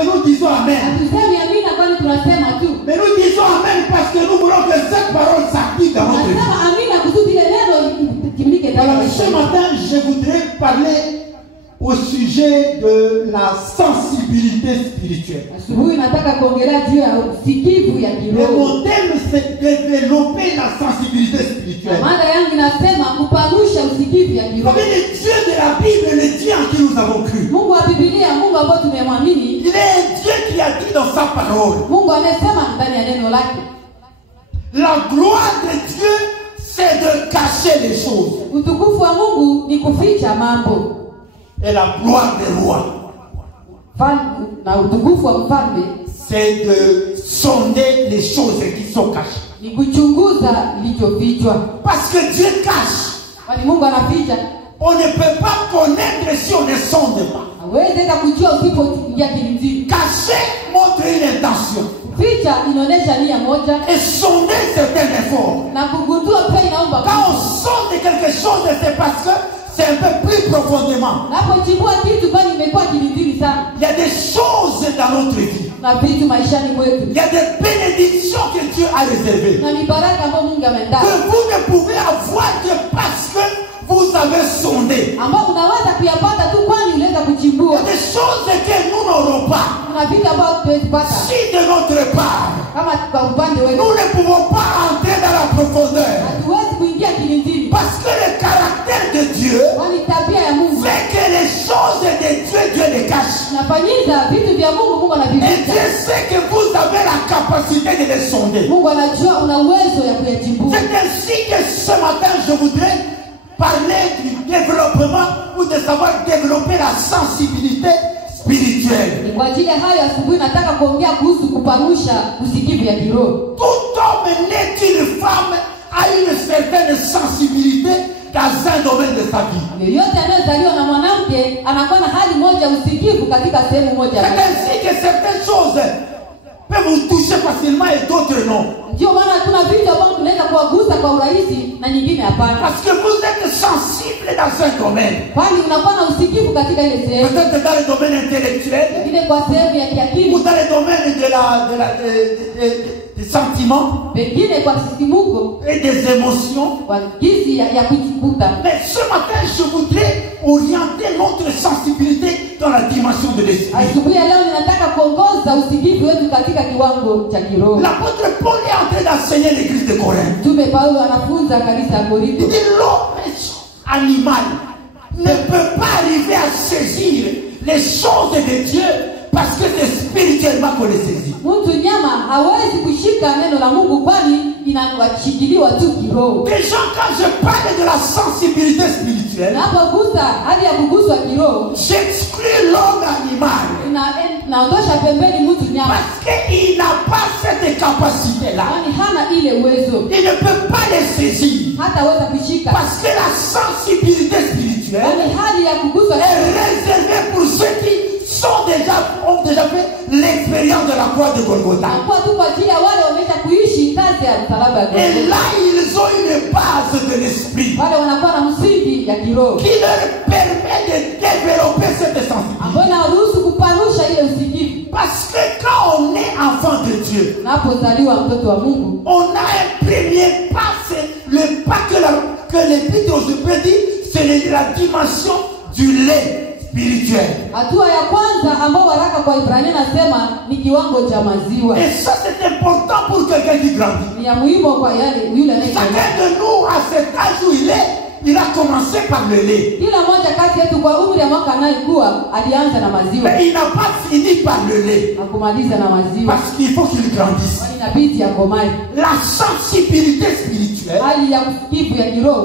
que nous disons Amen. Mais nous disons Amen parce que nous voulons que cette parole s'active dans notre vie. Alors ce matin, je voudrais parler au sujet de la sensibilité spirituelle. Le mon thème, c'est développer la sensibilité spirituelle. Vous savez, le Dieu de la Bible, le Dieu en qui nous avons cru, il est un Dieu qui a dit dans sa parole, la gloire de Dieu, c'est de cacher les choses. Et la gloire des rois, c'est de sonder les choses qui sont cachées. Parce que Dieu cache. On ne peut pas connaître si on ne sonde pas. Cacher montre une intention. Et sonder c'est un effort. Quand on sonde quelque chose, c'est parce que c'est un peu plus profondément. Il y a des choses dans notre vie. Il y a des bénédictions que Dieu a réservées. Que vous ne pouvez avoir que parce que vous avez sondé. Il y a des choses que nous n'aurons pas. Si de notre part, nous ne pouvons pas entrer dans la profondeur. Parce que le caractère de Dieu fait que les choses de Dieu, Dieu les cache. Et Dieu sait que vous avez la capacité de les sonder. C'est ainsi que ce matin je voudrais parler du développement ou de savoir développer la sensibilité spirituelle. Tout homme n'est qu'une femme a une certaine sensibilité dans un domaine de sa vie. C'est ainsi que certaines choses peuvent vous toucher facilement et d'autres non. Parce que vous êtes sensible dans un domaine. Peut-être dans le domaine intellectuel ou dans le domaine des sentiments et des émotions. Mais ce matin, je voudrais orienter notre sensibilité dans la dimension de l'esprit. L'apôtre Paul est en train d'enseigner l'église de Corinthe. Il dit l'homme animal ne peut pas arriver à saisir les choses de Dieu parce que c'est spirituellement qu'on les saisit. Déjà quand je parle de la sensibilité spirituelle, j'exclus l'homme animal. Parce qu'il n'a pas cette capacité-là. Il ne peut pas les saisir. Parce que la sensibilité spirituelle est réservée pour ceux qui ont déjà fait l'expérience de la croix de Golgotha. Et là, ils ont une base de l'esprit qui leur permet de développer cette sensibilité. Parce que quand on est enfant de Dieu, on a un premier pas, c'est le pas que l'Épître aux Hébreux dit, c'est la dimension du lait spirituel. Et ça c'est important pour quelqu'un qui grandit. Chacun de nous à cet âge où il a commencé par le lait. Mais il n'a pas fini par le lait. Parce qu'il faut qu'il grandisse. La sensibilité spirituelle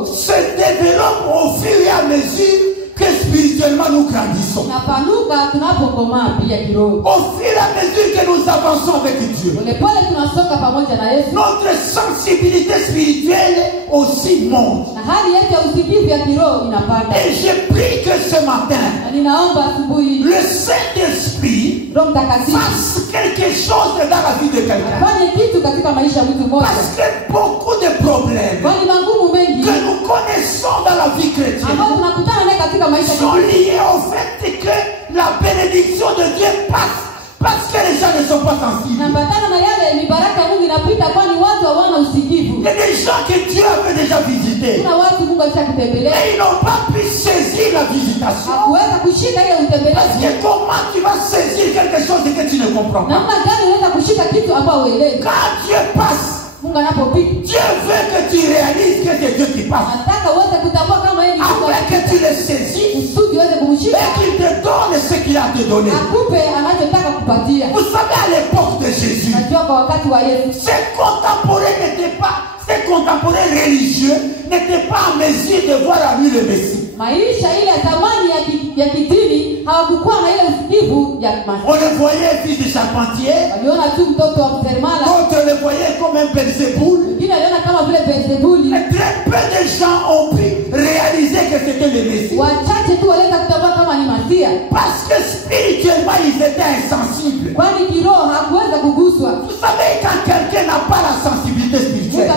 se développe au fur et à mesure que spirituellement nous grandissons. Au fur et à mesure que nous avançons avec Dieu, notre sensibilité spirituelle aussi monte. Et je prie que ce matin, le Saint-Esprit fasse quelque chose dans la vie de quelqu'un. Parce que beaucoup de problèmes que nous connaissons dans la vie chrétienne sont liés au fait que la bénédiction de Dieu passe par sensibles. Il y a des gens que Dieu avait déjà visités. Mais ils n'ont pas pu saisir la visitation. Parce que comment tu vas saisir quelque chose que tu ne comprends pas? Quand Dieu passe, Dieu veut que tu réalises que c'est Dieu qui passe. Après que tu le saisis et qu'il te donne ce qu'il a te donné. Vous savez, à l'époque de Jésus, ces contemporains religieux n'étaient pas en mesure de voir en lui le Messie. On le voyait fils de charpentier. D'autres le voyaient comme un Belzéboul. Et très peu de gens ont pu réaliser que c'était le Messie. Parce que spirituellement ils étaient insensibles. Vous savez, quand quelqu'un n'a pas la sensibilité spirituelle,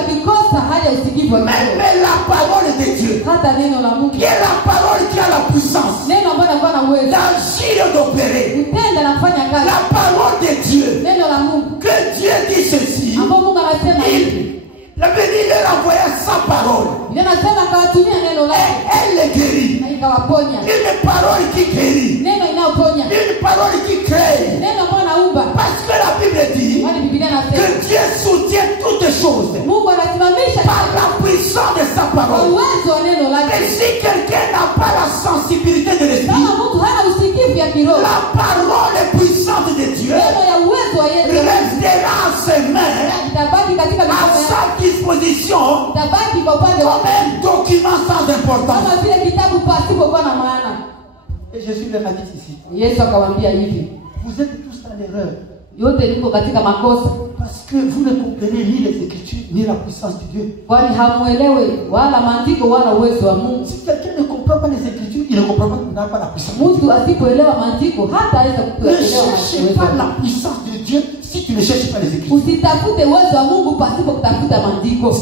même la parole de Dieu, qui est la parole qui a la puissance d'agir et d'opérer, la parole de Dieu, que Dieu dit ceci, il leur envoyait sa parole. Elle les guérit. Une parole qui guérit. Une parole qui crée. Parce que la Bible dit que Dieu soutient toutes choses par la puissance de sa parole. Et si quelqu'un n'a pas la sensibilité de l'esprit, la parole puissante de Dieu restera en ses mains, à sa disposition, comme un document sans importance. Et Jésus leur a dit ici, vous êtes tous dans l'erreur. Parce que vous ne comprenez ni les Écritures ni la puissance de Dieu. Si quelqu'un ne comprend pas les Écritures, il ne comprend pas la puissance de Dieu. Ne cherchez pas la puissance de Dieu si tu ne cherches pas les Écritures.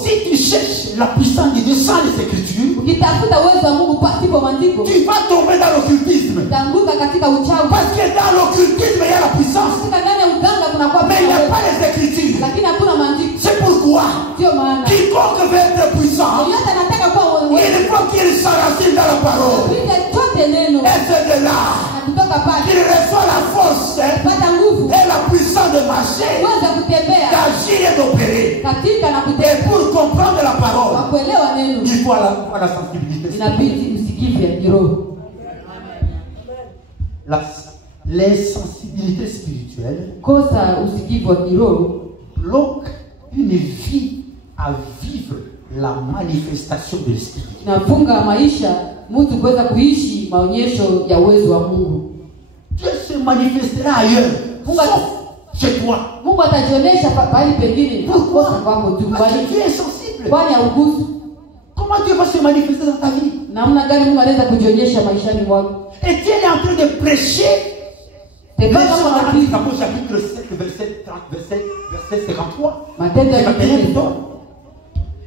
Si tu cherches la puissance de Dieu sans les Écritures, tu vas tomber dans l'occultisme. Parce que dans l'occultisme, il y a la puissance. Mais il n'y a pas les Écritures. C'est pourquoi quiconque veut être puissant, il faut qu'il s'enracine dans la parole. Et c'est de là qu'il reçoit la force et la puissance de marcher, d'agir et d'opérer. Et pour comprendre la parole, il faut avoir la sensibilité. Les sensibilités spirituelles bloquent une vie à vivre la manifestation de l'esprit. Dieu se manifestera ailleurs, sauf chez toi. Pourquoi? Parce que Dieu est sensible. Comment Dieu va se manifester dans ta vie? Et Dieu est en train de prêcher. Chapitre 7, verset 53.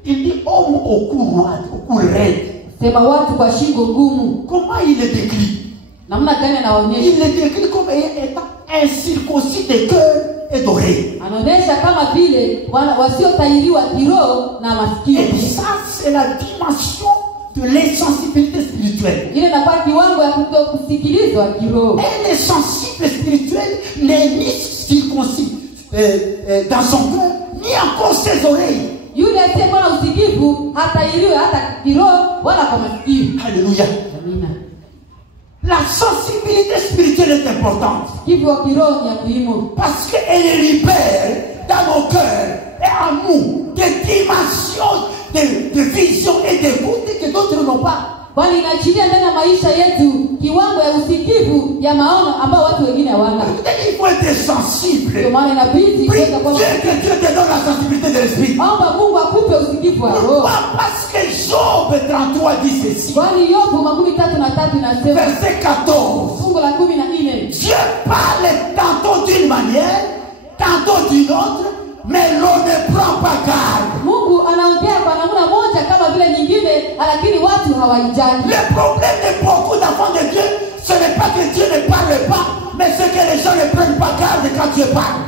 Il dit homme au cou raide. Comment il est décrit? Il est décrit comme étant incirconcis de cœur et d'oreille. Et ça, c'est la dimension de l'insensibilité spirituelle. Elle est sensible spirituelle, n'est ni circoncis dans son cœur, ni encore ses oreilles. Alléluia. La sensibilité spirituelle est importante. Parce qu'elle libère dans nos cœurs et en nous des dimensions de vision et d'écoute que d'autres n'ont pas. Il faut être sensible. Prie que Dieu te donne la sensibilité de l'esprit. Pourquoi? Parce que Job 33 dit ceci. Verset 14. Dieu parle tantôt d'une manière, tantôt d'une autre, mais l'on ne prend pas garde. Le problème de beaucoup d'enfants de Dieu, ce n'est pas que Dieu ne parle pas, mais c'est que les gens ne prennent pas garde quand Dieu parle.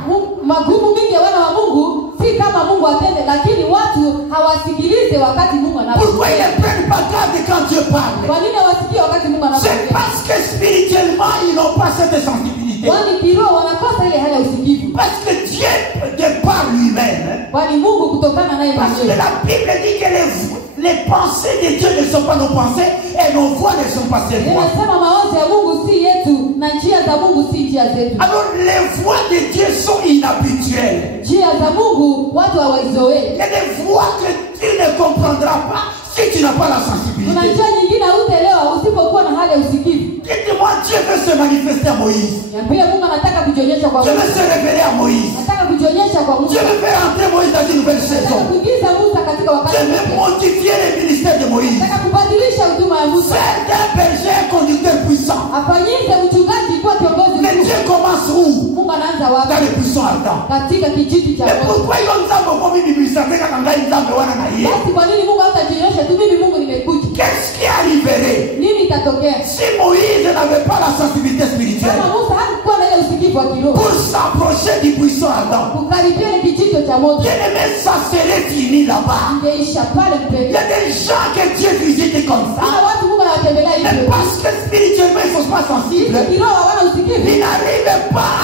magumu mingi ya wana wa Mungu si kama Mungu atende, lakini watu hawasikilize wakati Mungu anapoongea. Pourquoi ils ne prennent pas garde quand Dieu parle? Kwa nini hawasikie wakati Mungu anapoongea? C'est parce que spirituellement ils n'ont pas cette sensibilité. Kwani kiroho wanakosa ile hali ya usikivu. Parce que Dieu de par lui-même. Kwani Mungu kutokana naye Parce que la Bible dit que les pensées de Dieu ne sont pas nos pensées et nos voix ne sont pas ses voix. Inasema mawazo ya Mungu si yetu na njia za Mungu si njia zetu. Alors les voix de Dieu sont inhabituelles. Njia za Mungu watu hawaizoei. Il y a des voix que tu ne comprendras pas si tu n'as pas la sensibilité. Kuna njia nyingine hutaelewa usipokuwa na hali ya usikivu. Dites-moi, Dieu veut se manifester à Moïse. Niambie Mungu anataka kujionyesha kwa Dieu Musa. veut se révéler à Moïse. Anataka kujionyesha kwa Musa. Dieu veut faire entrer Moïse dans une nouvelle saison. Anataka kuingiza Musa katika wakati Dieu veut modifier le ministère de Moïse. Anataka kubadilisha huduma ya Musa. Faire d'un berger un conducteur puissant. Afanyike mchungaji kuwa kiongozi Mais mkuu. Dieu commence où? Mungu anaanza wapi? Dans les puissants ardents. Katika kijiti cha Mais moto. pourquoi ils ont dit comme il dit ça? Mais quand on a dit ça, Basi kwa nini Mungu hatajionyesha tu mimi Mungu nimekuja? qu'est-ce qui arriverait Nini itatokea? si Moïse n'avait pas la sensibilité spirituelle Kama Musa hakuwa na ile usikivu wa kiroho. pour s'approcher du puissant ardent? Kukaribia ile kijito cha moto. Bien aimé, ça serait fini là-bas. Ingeisha pale Il mpendwa. y a des gens que Dieu visite comme Kuna ça. watu Mungu anawatembelea Mais hivyo. parce que spirituellement ils ne sont pas sensibles, Kiroho hawana usikivu. ils n'arrivent pas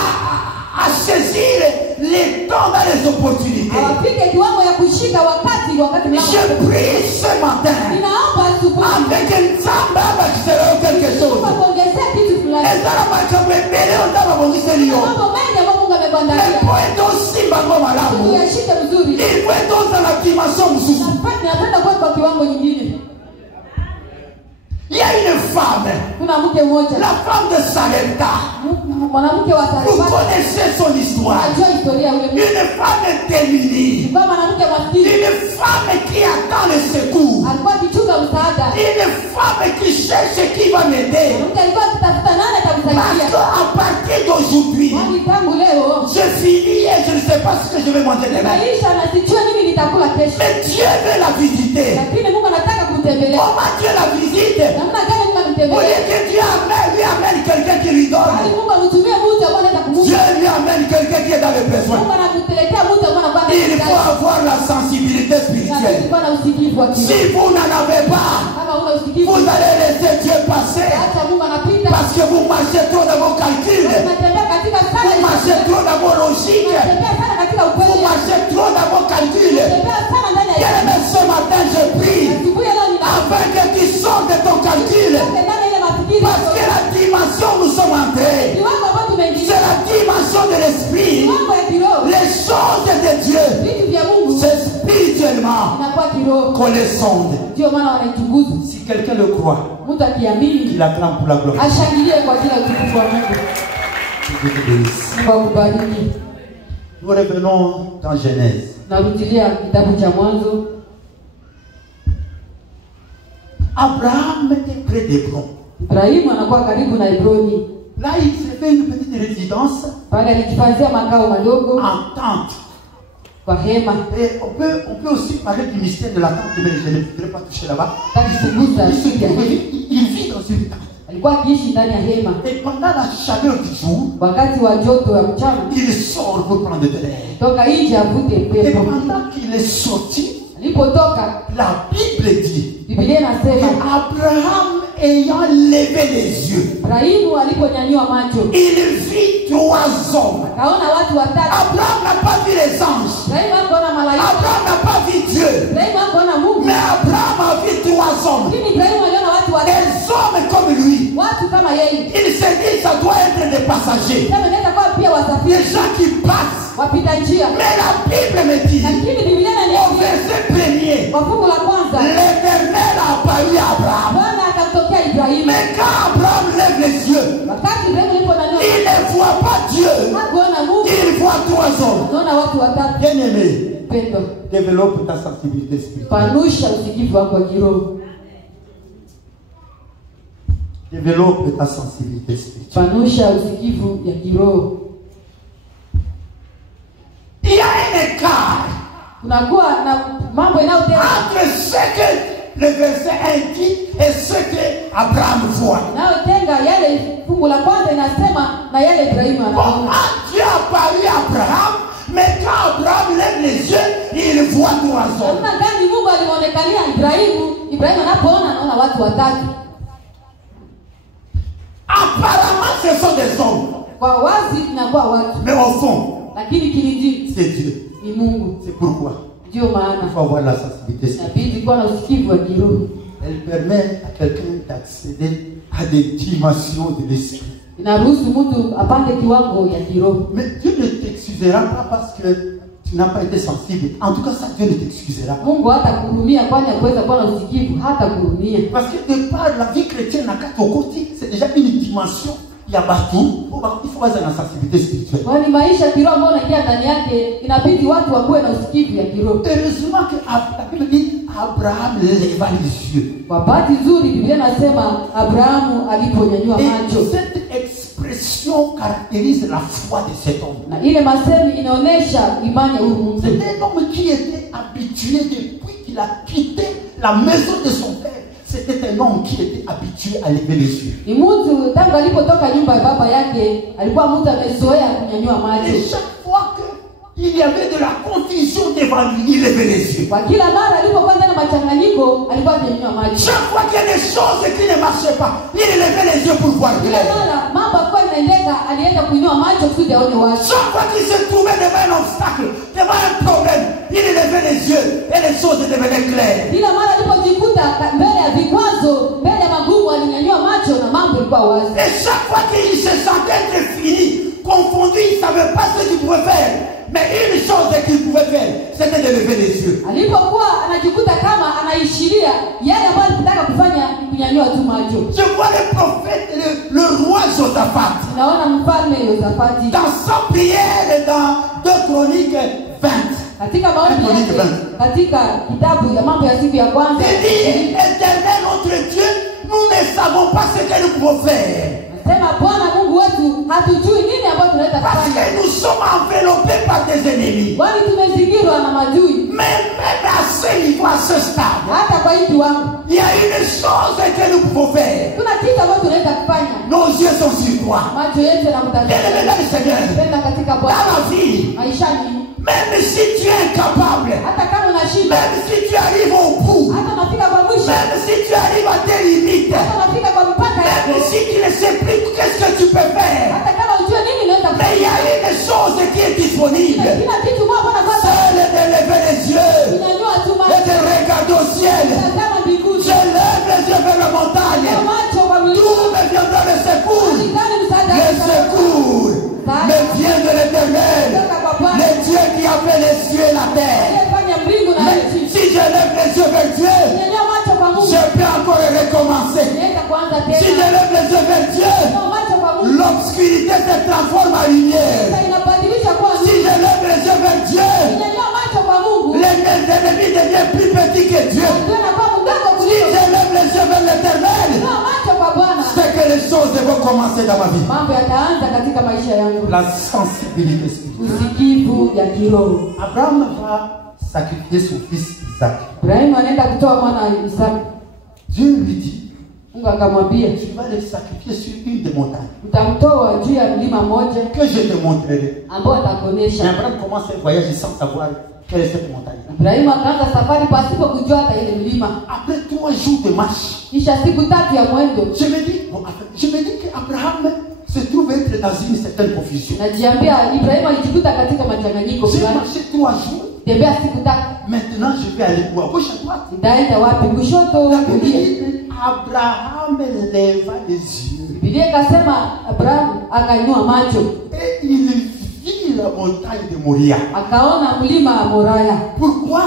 à saisir les temps dans les opportunités. Hawafike kiwango ya kushika wakati mlango. Je prie ce matin Ninaomba asubuhi. avec une samba ou quelque chose. Kwa kuongezea kitu fulani. Et ça va me on va vous dire Mambo mengi ambayo Mungu les amekuandalia. poètes aussi bango malamu. Tuyashike vizuri. Il faut être dans la dimension mususu. Napenda kuwa kwa kiwango nyingine. Il y a une femme, Kuna mke mmoja. la femme de Sarepta. Mwanamke wa Vous Sarepta. connaissez son histoire. Unajua historia ule. Une femme démunie. Kwa mwanamke maskini. Une femme qui attend le secours. Alikuwa akichunga msaada. Une femme qui cherche qui va m'aider. Mwanamke alikuwa akitafuta nani Parce atamsaidia. qu'à partir d'aujourd'hui, Kwani tangu leo je finis et je ne sais pas ce que je vais manger demain. maisha na sijui nini nitakula kesho. Mais Dieu veut la visiter. Lakini Mungu anataka kumtembelea. Comment Dieu la visite? Namna gani Mungu Au anamtembelea? lieu que Dieu amène quelqu'un qui lui Bali donne, Mungu amtumie mtu ambaye anaweza kumupa. Dieu lui amène quelqu'un qui est dans le besoin. Mungu anakupelekea mtu ambaye anakuwa na Il faut avoir la sensibilité spirituelle. kuwa na usikivu wa kiroho. Si vous n'en avez pas, Kama una usikivu, vous allez laisser Dieu passer. acha Mungu anapita. Parce que vous marchez trop dans vos calculs. Unatembea katika sala, Vous marchez trop dans vos logiques. unatembea sana katika Vous ukweli. marchez trop dans vos calculs. Unatembea sana ndani ya Bien-aimé, ce matin, je prie asubuhi leo afin que tu sortes de ton calcul. ndani ile mafikiri. Parce que la dimension où nous sommes entrés, Kiwango ambacho tumeingia. c'est la dimension de l'esprit. Kiwango ya kiroho. Les choses de Dieu, Vitu vya Mungu c'est spirituellement inakuwa kiroho. qu'on les sonde. Ndio maana wanaichunguza. Si quelqu'un le croit, Mtu akiamini il acclame pour la gloire. ashangilie kwa ajili ya utukufu wa Mungu. Dieu te bénisse. Mungu akubariki. Nous revenons dans Genèse. Narudilia kitabu cha Mwanzo. Abraham était près d'Hébron. Ibrahimu anakuwa karibu na Hebroni. Là, il s'est fait une petite résidence Pale alijifanyia makao madogo en tente. kwa hema. Et on peut aussi parler du mystère de la tente, mais je ne voudrais pas toucher là-bas. Il vit dans une tente. Alikuwa akiishi ndani ya hema. Et pendant la chaleur du jour, Wakati wa joto ya mchana il sort pour prendre de l'air. toka nje avute Et pepo. pendant qu'il est sorti, Alipotoka la Bible dit Biblia inasema Abraham ayant levé les yeux, Ibrahimu aliponyanyua macho il vit 3 hommes. akaona watu watatu. Abraham n'a pas vu les anges. Ibrahimu hakuona malaika. Abraham n'a pas vu Dieu. Ibrahimu hakuona Mungu. Mais Abraham a vu 3 hommes. Lakini Ibrahimu aliona watu watatu. Des hommes comme lui. Watu kama yeye. Il s'est dit ça doit être des passagers. Sasa inaweza kuwa pia Des wasafiri, gens qui passent. wapita njia. Mais la Bible me dit, Lakini Biblia au inaniambia verset 1er, kwa fungu la kwanza l'Éternel a apparu à Abraham. Bwana akamtokea Ibrahimu. Mais quand Abraham lève les yeux, Wakati Ibrahimu aliponyanyua il ne voit pas Dieu. hakuona Mungu. Il voit 3 hommes. Anaona watu watatu. Bien-aimé, Pendo, développe ta sensibilité spirituelle. panusha usikivu wako wa kiroho. Développe ta sensibilité spirituelle. Panusha usikivu ya kiroho. Il y a un écart Kunakuwa na mambo yanayotenda entre ce que le verset 1 dit et ce que Abraham voit. inayotenga yale fungu la kwanza inasema na yale Ibrahimu anaona. Comment Dieu a parlé à Abraham 3 hommes. Namna gani Mungu alimuonekania Ibrahimu? Ibrahimu anapoona anaona watu watatu. Apparemment ce sont des hommes. Kwa wazi inakuwa watu. Mais au fond, lakini kilindi c'est Dieu. Ni Mungu. C'est pourquoi Ndio maana il faut avoir la sensibilité. inabidi kuwa na usikivu wa kiroho. Elle permet à quelqu'un d'accéder à des dimensions de l'esprit. Inaruhusu mtu apande kiwango ya kiroho. Mais Dieu ne t'excusera pas parce que tu n'as pas été sensible. En tout cas, ça, Dieu ne t'excusera pas. Mungu hata kuhurumia kwani hakuweza kuwa na usikivu hata kuhurumia. Parce que de par la vie chrétienne à quatre côtés, c'est déjà une dimension. Il y a partout. Il faut avoir une sensibilité spirituelle. Kwani maisha kiroho ambayo unaingia ndani yake inabidi watu wakuwe na usikivu ya kiroho. Heureusement que la Bible dit Abraham leva les yeux. Kwa bahati nzuri Biblia inasema Abrahamu aliponyanyua macho. Et cette expression caractérise la foi de cet homme. Na ile masemi inaonesha imani ya huyu mtu. C'est un homme qui était habitué depuis qu'il a quitté la maison de son père. C'était un homme qui était habitué à lever les yeux. Ni mtu tangu alipotoka nyumba ya baba yake alikuwa mtu amezoea kunyanyua macho. Et chaque fois qu'il y avait de la confusion devant lui, il levait les yeux. Kwa kila mara alipokuwa ndani ya machanganyiko alikuwa ananyanyua macho. Chaque fois qu'il y a des choses qui ne marchaient pas, il levait les yeux pour voir Kila clair. mara mambo alikuwa inaendeka alienda kunyanyua macho kusudi aone wazi. Chaque fois qu'il se trouvait devant un obstacle, devant un problème, il levait les yeux et les choses devenaient claires. Kila mara alipojikuta mbele ya vikwazo, mbele ya magumu alinyanyua macho na mambo yalikuwa wazi. Et chaque fois qu'il se sentait fini, confondu, il ne savait pas ce qu'il pouvait faire. Mais une chose qu'il pouvait faire, c'était de lever les yeux. Alipokuwa anajikuta kama anaishiria yale ambayo alitaka kufanya kunyanyua tu macho. Je vois le prophète, le roi Josaphat. Naona mfalme Josaphat dans sa prière dans 2 Chroniques 20. Katika maombi yake katika kitabu ya mambo ya siku ya kwanza. Il dit, Éternel notre Dieu, nous ne savons pas ce que nous pouvons faire. Sema Bwana Mungu wetu hatujui nini ambacho tunaweza kufanya. Parce que nous sommes enveloppés par des ennemis. Kwani tumezingirwa na maadui. Mais même à ce niveau, à ce stade, hata kwa hii wangu, il y a une chose que nous pouvons faire. Kuna kitu ambacho tunaweza kufanya. Nos yeux sont sur toi. Macho yetu yanakutazama. Bien-aimé dans le Seigneur, Penda katika Bwana. dans la vie, maishani, même si tu es incapable, hata kama unashinda, même si tu arrives au bout, hata unafika kwa mwisho, même si tu arrives à tes limites, hata unafika kwa mpaka yako, même si tu ne sais plus qu'est-ce que tu peux faire, hata kama unajua nini unaweza mais il y a une chose qui est disponible. kila kitu Bwana kwa C'est de lever les yeux unanyua tu et macho, de regarder au ciel. tazama mbinguni, Je lève les yeux vers la montagne. macho kwa milima, D'où me viendra le secours? Alikani msaada Le secours me vient de l'Éternel, le Dieu qui a fait les cieux et la terre. aliyefanya mbingu na Mais nchi. si je lève les yeux vers Dieu, Unanyua macho kwa Mungu, je peux encore recommencer. naweza kuanza Si je tena. lève les yeux vers Dieu, Unanyua macho kwa Mungu, l'obscurité se transforme en lumière. sasa inabadilisha kuwa Si je lève les yeux vers Dieu, unanyua macho kwa Mungu, les ennemis deviennent plus petits que Dieu. tena kwa mganga Si kuliko. je lève les yeux vers l'Éternel, Unanyua macho kwa Bwana, c'est que les choses vont commencer dans ma vie. mambo yataanza katika maisha yangu. La sensibilité spirituelle. Usikivu ya kiroho. Abraham va sacrifier son fils Isaac. Ibrahimu anaenda kutoa mwana Isaka. Dieu lui dit, Mungu akamwambia, tu vas le sacrifier sur une des montagnes utamtoa juu ya mlima mmoja que je te montrerai. ambao Et atakuonesha. Abraham commence un voyage sans savoir quelle est cette montagne. Ibrahimu akaanza safari pasipo kujua hata ile mlima. Après 3 jours de marche, Kisha siku 3 ya mwendo, je me dis qu'Abraham se trouve être dans une certaine confusion. najiambia Ibrahimu alijikuta katika machanganyiko J'ai fulani. marché 3 jours. Tembea siku 3. Maintenant, je vais aller où? À gauche, à droite. Nitaenda wapi? Kushoto, La Bible kulia? dit, Abraham leva les yeux Biblia ikasema Abrahamu akainua macho, et il vit la montagne de Moria. akaona mlima wa Moraya. Pourquoi?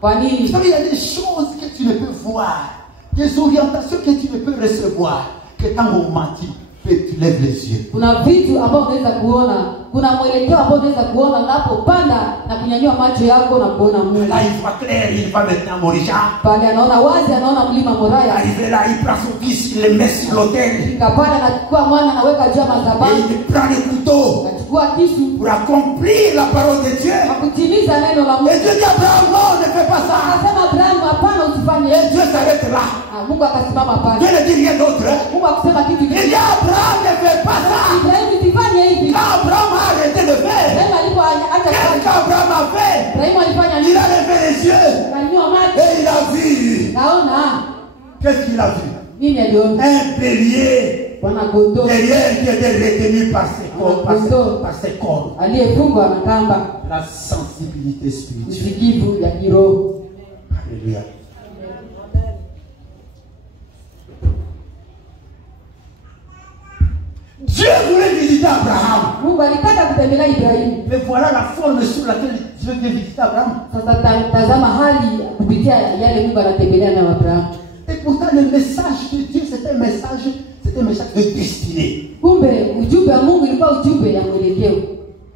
Kwa Vous nini? savez, il y a des choses que tu ne peux voir, des orientations que tu ne peux recevoir, que tant au menti, tu lèves les yeux. Kuna vitu ambavyo unaweza kuona, kuna mwelekeo ambao unaweza kuona unapopanda na kunyanyua macho yako na kuona Mungu. Là, il voit clair, il va maintenant Moria. Pale anaona wazi, anaona mlima Moraya. Arrivé là, il prend son fils, il le met sur l'autel. Ikapanda, anachukua mwana anaweka juu ya Et madhabahu, il prend le couteau anachukua kisu pour accomplir la parole de Dieu. na kutimiza neno la Et Mungu. Dieu dit à Abraham, non, ne fais pas ça. Akasema Abrahamu, hapana, usifanye Et hivyo. Dieu s'arrête là. Mungu akasimama pale. Dieu ne dit rien d'autre. Hein? Mungu akusema kitu Il kingine. dit à Abraham, ne fais pas ça. Ibrahimu, usifanye hivi. Quand Abraham a arrêté de faire, Ibrahimu alipoacha qu'est-ce kufanya, qu'Abraham a fait? Ibrahimu alifanya Il nini? a levé les yeux. Qu'est-ce qu'il a vu? Nini aliona? Un bélier derrière qui était retenu par ses cornes. Aliyefungwa na kamba. La sensibilité spirituelle. Usikivu ya kiroho. Alléluia. Dieu voulait visiter Abraham. Mungu alitaka kutembelea Ibrahimu. Mais voilà la forme sur laquelle Dieu veut visiter Abraham. Sasa tazama hali kupitia yale Mungu anatembelea na Abraham. Et pourtant le message de Dieu c'était un message de destinée. Kumbe ujumbe wa Mungu ilikuwa ujumbe ya mwelekeo.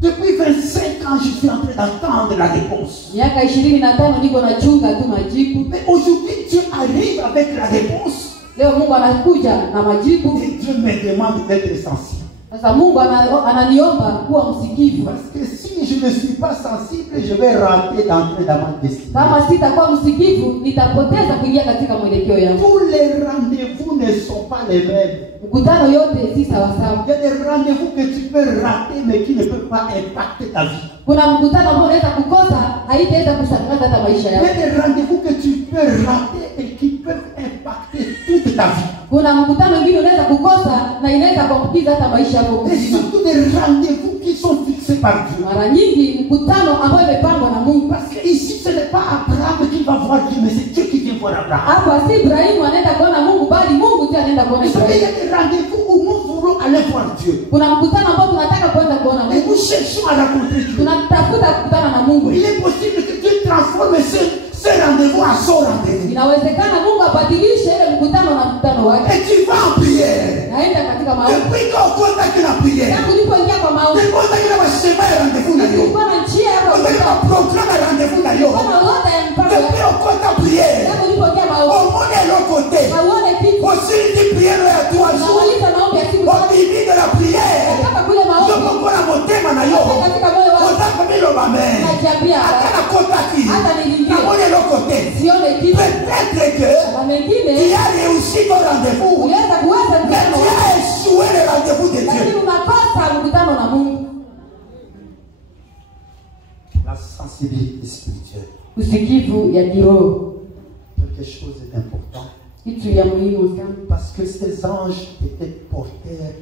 Depuis 25 ans je suis en train d'attendre la réponse. Miaka 25 niko nachunga tu majibu. Mais aujourd'hui Dieu arrive avec la réponse. Leo Mungu anakuja na majibu. Et Dieu me demande d'être sensible. Sasa Mungu ananiomba kuwa msikivu. Parce que si je ne suis pas sensible, je vais rater d'entrer dans ma destinée. Kama sitakuwa msikivu, nitapoteza kuingia katika mwelekeo yangu. Tous les rendez-vous ne sont pas les mêmes. Mkutano yote si sawa sawa. Il y a des rendez-vous que tu peux rater mais qui ne peuvent pas impacter ta vie. Kuna mkutano ambao unaweza kukosa, haitaweza kushangaza hata maisha yako. Il y a des rendez-vous que tu peux rater et qui peuvent impacter toute ta vie. Kuna mkutano mwingine unaweza kukosa na inaweza kuambukiza hata maisha yako. Et surtout des rendez-vous qui sont fixés par Dieu. Mara nyingi mkutano ambao imepangwa na Mungu. Parce que ici ce n'est pas Abraham qui va voir Dieu, mais c'est Dieu qui vient voir Abraham. Hapa si Ibrahimu anaenda kuona Mungu, bali Mungu ndiye anaenda kuona Ibrahimu. Il y a Ibrahimu. des rendez-vous où nous voulons aller voir Dieu. Kuna mkutano ambao tunataka kwenda kuona Et Mungu. nous cherchons à rencontrer Dieu. Tunatafuta kukutana na Mungu. Il est possible que Dieu transforme ce rendez-vous en son rendez-vous. Inawezekana Mungu abadilishe ile mkutano na mkutano wake. Et tu vas en prière. Naenda katika maombi. Depuis qu'on contacte la prière, Tangu nilipoingia kwa maombi. tu contactes le chemin de rendez-vous là. Nilikuwa na njia ya Tu contactes le programme de rendez-vous là. Kuna wote ya mpango. Depuis qu'on contacte la prière, Tangu nilipoingia au maombi. monde de l'autre côté, Hauone kitu. aussi une prière à 3 jours, Unamaliza maombi ya siku au tatu. début de la prière, Kama kule je maombi. comprends la motema na yo. Katika moyo wangu. Contacte comme le maman. Najiambia Hata na contacte. hata nilingie. Na monde de l'autre côté. Sione kitu. Peut-être que Na mengine tu as réussi ton rendez-vous, uliweza kuweza mais mkutano tu wako. as échoué le rendez-vous de Lakini Dieu. unakosa mkutano na Mungu. La sensibilité spirituelle. Usikivu ya kiroho. Quelque chose d'important. Kitu ya muhimu sana. Parce que ces anges étaient porteurs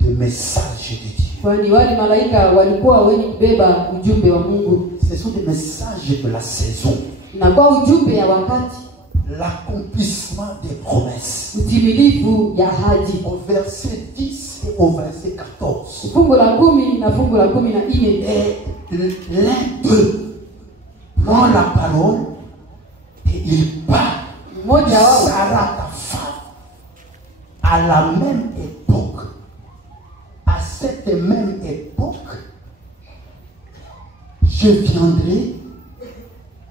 de messages de Dieu. Kwani wale malaika walikuwa wenye kubeba ujumbe wa Mungu. Ce sont des messages de la saison. Inakuwa ujumbe ya wakati. L'accomplissement des promesses. Utimilifu ya ahadi. Au verset 10 et au verset 14. Fungu la 10 na fungu la 14. Et l'un d'eux prend la parole et il part. Mmoja wao Sarah, ta femme, à la même époque, à cette même époque, je viendrai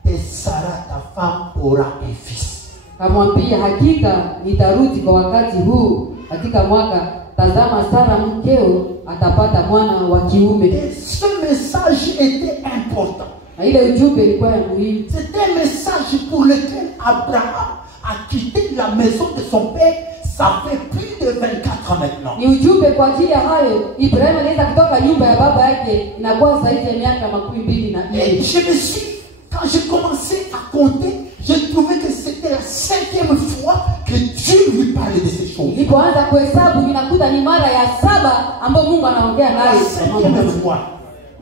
et Sarah, ta femme, aura un fils. kamwambia, hakika nitarudi kwa wakati huu katika mwaka, tazama Sara mkeo atapata mwana wa kiume. Et ce message était important. Na ile ujumbe ilikuwa ya muhimu. C'était un message pour lequel Abraham a quitté la maison de son père. Ça fait plus de 24 ans maintenant. Ni ujumbe kwa ajili ya hayo Ibrahimu aliweza kutoka nyumba ya baba yake, inakuwa zaidi ya miaka 24. Et je me suis, quand j'ai commencé à compter, j'ai trouvé que c'était la 5e fois que Dieu lui parlait de ces choses. Nilipoanza kuhesabu ninakuta ni mara ya 7 ambapo Mungu anaongea La naye. 5e fois.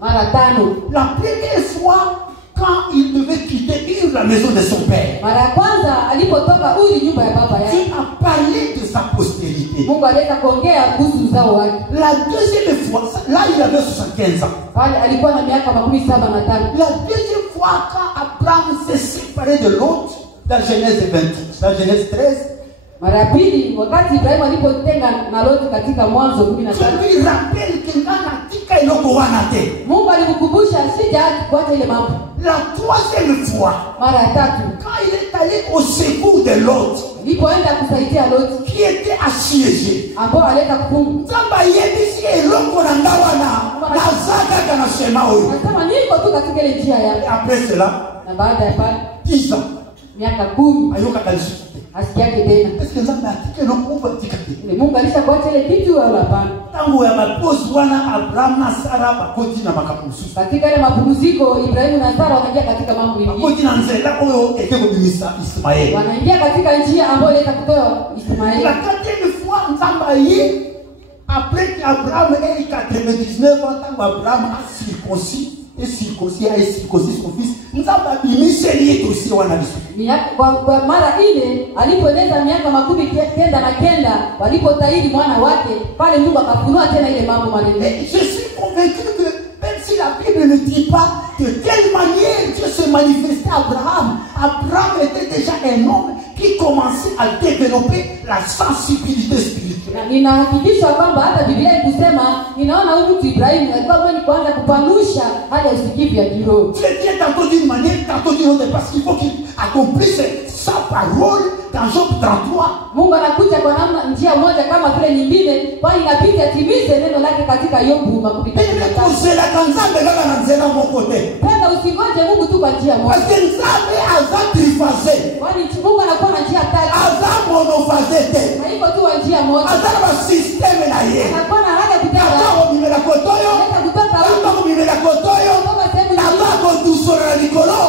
Mara 5. La première fois, quand il devait quitter la maison de son père, Mara ya kwanza alipotoka Uri nyumba ya baba yake, Dieu a parlé de sa postérité. Mungu aliweza kuongea kuhusu uzao wake. La deuxième fois, là il avait 75 ans. Pale alikuwa na miaka 75. La deuxième fois, quand Abraham s'est séparé de l'autre, dans Genèse 28, dans Genèse 13, Mara ya pili wakati Ibrahimu alipotenga na Loti katika Mwanzo 15. je lui rappelle que Nanatika iloko wana te. Mungu alimkumbusha sija kuacha ile mambo. La troisième fois, Mara ya 3 quand il est allé au secours de l'autre, alipoenda kusaidia Loti qui était assiégé, ambao aleta kufunga. Zamba yebisi eloko na ndawana na zaka kana sema oyo. Anasema niko tu katika ile njia yake. Après cela, Na baada ya pale 10 ans, miaka 10 ayoka kalisuka asikiake tena. Est-ce que nzambe atike no kuva tikate Ile Mungu alishakuacha ile kitu au hapana? Tangu ya mapozi wana Abraham na Sara bakoti na makamususu. Katika ile mapumziko Ibrahimu na Sara wanaingia katika mambo mengine. Bakoti na nzela oyo ekeko bimisa Ismaël. Wanaingia katika njia ambayo ileta kutoa Ismaeli. La quatrième fois nzambe après qu'Abraham ait 99 ans, tant qu'Abraham a circoncis et circoncis son fils, nous avons mis aussi wana bisu. Kwa mara ile alipoeneza miaka 99 walipotahiri mwana wake, pale Mungu akafunua tena ile mambo manene. Je suis convaincu que même si la Bible ne dit pas de quelle manière Dieu se manifestait à Abraham, Abraham était déjà un homme qui commençait à développer la sensibilité spirituelle. Ninahakikisha kwamba hata Biblia ikusema ninaona huyu Ibrahimu alikuwa mwenye kuanza kupanusha hali ya usikivu ya kiroho. Dieu vient tantôt d'une manière, tantôt d'une autre, parce qu'il faut qu'il accomplisse sa parole dans Job 33. Mungu anakuja kwa namna njia moja kama vile nyingine, kwani inabidi atimize neno lake katika Yobu 33. C'est la kanzambe kaka na nzela mokote. Penda usingoje Mungu tu kwa njia moja. Parce que nzambe aza trifasé. Kwani Mungu anakuwa na njia tatu. Aza monofasé te. Na hivyo tu njia moja. Aza na système na ye. Anakuwa na haraka kutaka. Kwa mimela kotoyo. Kutoka huko. Kwa mimela kotoyo. Kutoka sehemu na bako tusora na nikolo.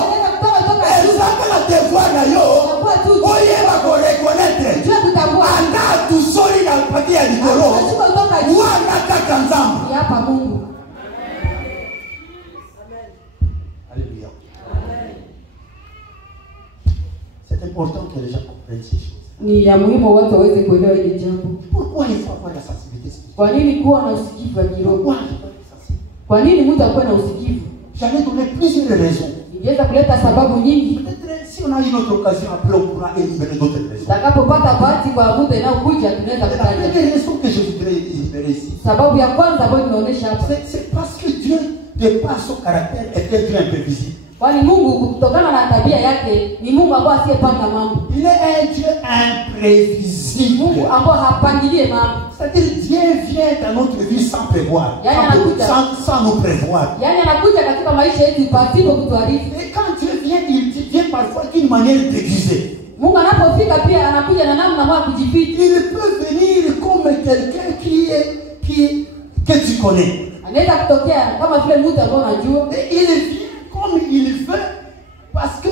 Kutoka ezaka na devoir na yo. Oye ba ko reconnaître. Dieu kutambua. Anda tusori na pati ya nikolo. Wana kaka nzambe. Ni hapa Mungu. Alléluia. C'est important que les gens comprennent ces choses. Ni ya muhimu watu waweze kuelewa ile jambo. Pourquoi il faut avoir la sensibilité spirituelle? Kwa nini kuwa na usikivu wa kiroho? Kwa nini mtu akuwe na usikivu? J'en ai donné plusieurs raisons. Inaweza kuleta sababu nyingi. Peut-être si on a une autre occasion après on pourra énumérer d'autres raisons. Takapopata bahati kwa muda inayokuja tunaweza La kutaja. première raison que je voudrais énumérer ici, Sababu ya kwanza ambayo tunaonesha hapa, c'est parce que Dieu, de par son caractère, est un Dieu imprévisible. kwani Mungu kutokana na tabia yake ni Mungu ambaye asiyepanga mambo. Il est un Dieu imprévisible. Mungu ambaye hapangilie mambo. C'est-à-dire Dieu vient dans notre vie sans prévoir, sans nous prévoir. Yaani anakuja katika maisha yetu pasipo kutuarifu. Et quand Dieu vient, il vient parfois d'une manière déguisée. Mungu anapofika pia anakuja na namna moja kujificha. Il peut venir comme quelqu'un que tu connais. Anaweza kutokea kama vile mtu ambaye unajua. Et il vient comme il veut parce que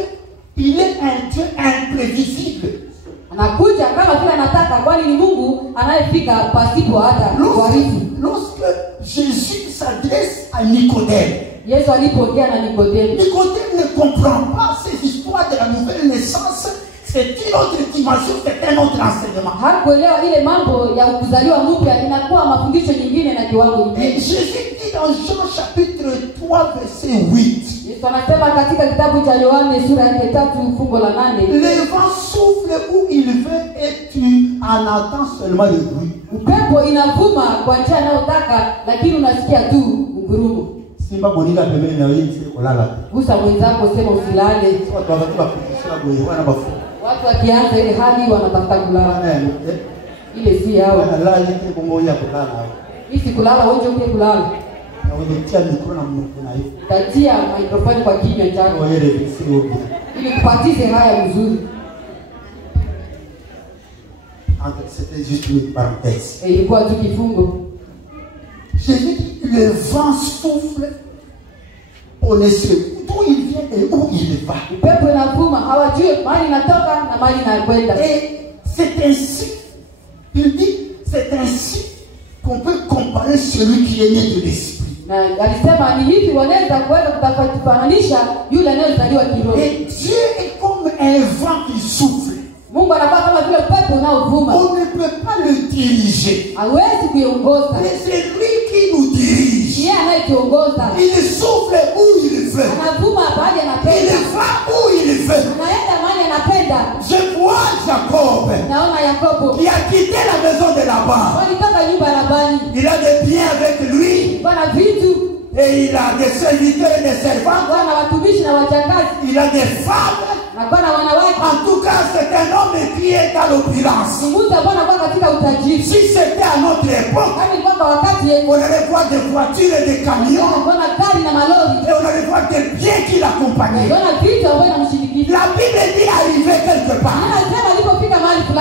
il est un Dieu imprévisible. Anakuja kama vile anataka, kwani ni Mungu anayefika pasipo hata kuarifu. Lorsque Jésus s'adresse à Nicodème, Yesu alipoongea na Nikodemo, Nicodème ne comprend pas ces histoires de la nouvelle naissance. C'est une autre dimension, c'est un autre enseignement. Hakuelewa ile mambo ya kuzaliwa mpya, inakuwa mafundisho nyingine na kiwango Et kingine. Jésus dit dans Jean chapitre 3 verset 8. Yesu anasema katika kitabu cha Yohane sura ya 3 fungu la 8, le vent souffle où il veut et tu en entends seulement le bruit. upepo inavuma kwa njia anayotaka, lakini unasikia tu ngurumo. Simba bonita pembeni na wewe sio kulala. Gusa mwenzako, sema usilale. Watu wakatoka kushika goye wana bafu. Watu wakianza ile hali wanatafuta kulala. Ile si yao. Wanalala ile bongo ya kulala. Hii si kulala, wewe ndio kulala. Na unatia mikro na mnuko na hiyo. Tatia microphone kwa kinywa chako Wewe sio ili kupatize haya mzuri. C'était juste une parenthèse. Ilikuwa tu kifungo. Jésus dit le vent souffle. On ne sait d'où il vient et où il va. Upepo inavuma, hawajui mahali inatoka na mahali inakwenda. Et c'est ainsi, il dit, c'est ainsi qu'on peut comparer celui qui est né de l'esprit. Na alisema ni hivi wanaweza kuweza kutafananisha yule anayezaliwa kiroho. Et Dieu est comme un vent qui souffle. Mungu anakuwa kama vile upepo unaovuma. On ne peut pas le diriger. Hawezi kuiongoza. Mais c'est lui qui nous dirige. Yeye anayetuongoza. Il souffle où il veut. Anavuma pale Il anapenda. va où il veut. Anaenda mahali anapenda. Je vois Jacob Naona Yakobo. qui a quitté la maison de Laban. Walitoka nyumba ya Labani. Il a des biens avec lui. Bwana vitu. Et il a des serviteurs et des servantes. Bwana watumishi na wachakazi. Il a des femmes. Na Bwana wanawake. En tout cas, c'est un homme qui est à l'opulence. Mtu ambaye anakuwa katika utajiri. Si c'était à notre époque, Kama ilikuwa kwa wakati yeye. on allait voir des voitures et des camions. Bwana gari na malori. Et on allait voir des biens qui l'accompagnaient. Bwana vitu ambaye La Bible dit arriver quelque part.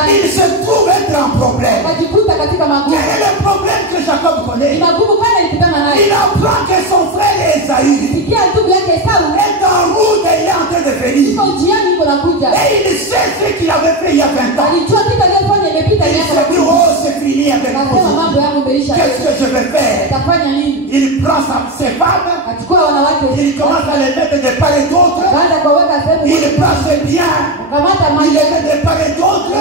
Il se trouve être un problème. Quel est le problème que Jacob connaît? Il apprend que son frère Esaü est en route et il est en train de venir. Et il sait ce qu'il avait fait il y a 20 ans. Il se dit, oh, c'est fini avec moi. Qu'est-ce que je vais faire? Il prend ses femmes, il commence à les mettre de part et d'autre. Il prend ses biens, il les met de part et d'autre.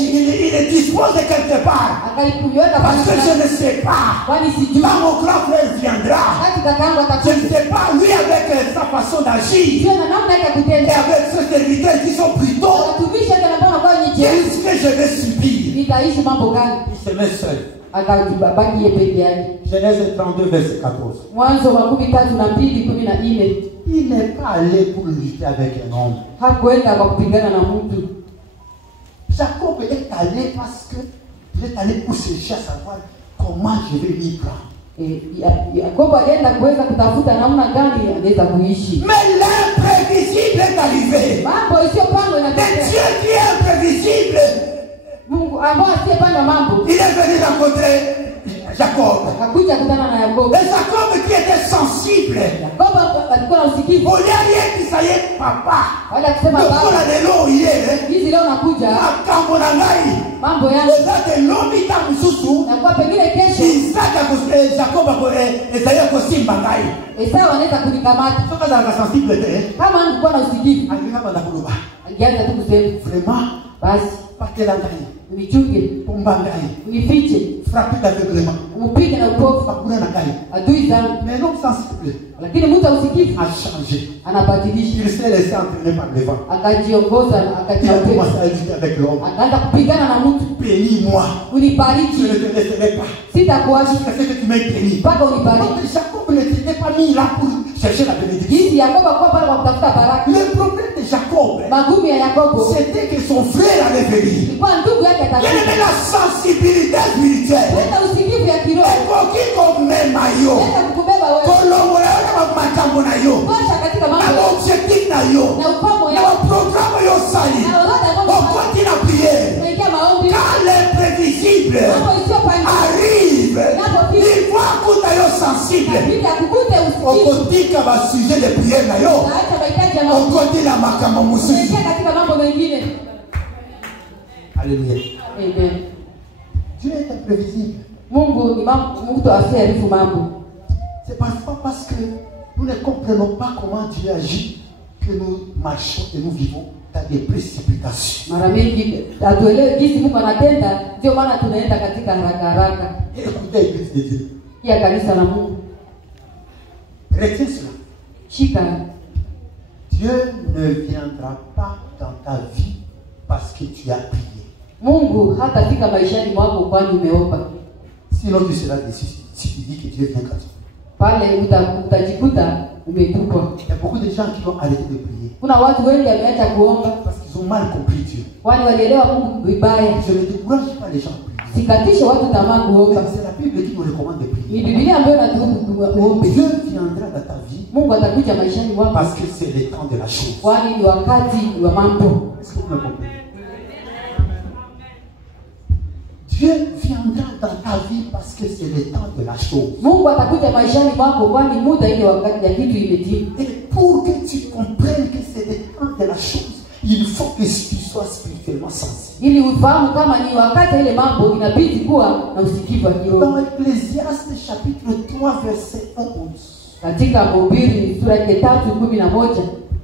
Il est disposé quelque part. Parce que je ne sais pas quand mon grand frère viendra. Je ne sais pas, lui avec sa façon d'agir et avec ceux serviteurs qui sont plutôt, qu'est-ce que je vais subir? Il se met seul. Genèse 32 verset 14. Il n'est pas allé pour lutter avec un homme. Jacob est allé parce que il est allé pour chercher à savoir comment je vais m'y prendre. Mais l'imprévisible est arrivé. C'est Dieu qui est imprévisible. Il est venu rencontrer Jacob. Et Jacob qui était sensible. Au lieu qui ça y est, papa. Le voilà de l'eau, il est. Frappé d'aveuglement. Mais l'homme sensible a changé. Il s'est laissé entraîner par le vent. Il a commencé à lutter avec l'homme. Bénis-moi. Je ne te laisserai pas. Jusqu'à ce que tu m'aies béni. Donc Jacob ne s'était pas mis là pour chercher la bénédiction. Le problème de Jacob, c'était que son frère avait venu. Il avait la sensibilité spirituelle. Quand l'imprévisible arrive, il voit que tu es sensible. On continue à sujet de prière. On continue à Alléluia. Dieu est imprévisible. C'est parfois parce que nous ne comprenons pas comment Dieu agit que nous marchons et nous vivons dans des précipitations. Et écoutez l'église de Dieu. Retiens cela. Dieu ne viendra pas dans ta vie parce que tu as prié. Sinon tu seras déçu si tu dis que Dieu vient quand tu pries. Il y a beaucoup de gens qui vont arrêter de prier parce qu'ils ont mal compris Dieu. Je ne décourage pas les gens à prier. C'est la Bible qui nous recommande de prier. Dieu viendra dans ta vie parce que c'est le temps de la chose. Est-ce que vous me comprenez? Dieu viendra dans ta vie parce que c'est le temps de la chose. Et pour que tu comprennes que c'est le temps de la chose, il faut que tu sois spirituellement sensible. Dans Ecclésiaste chapitre 3 verset 11.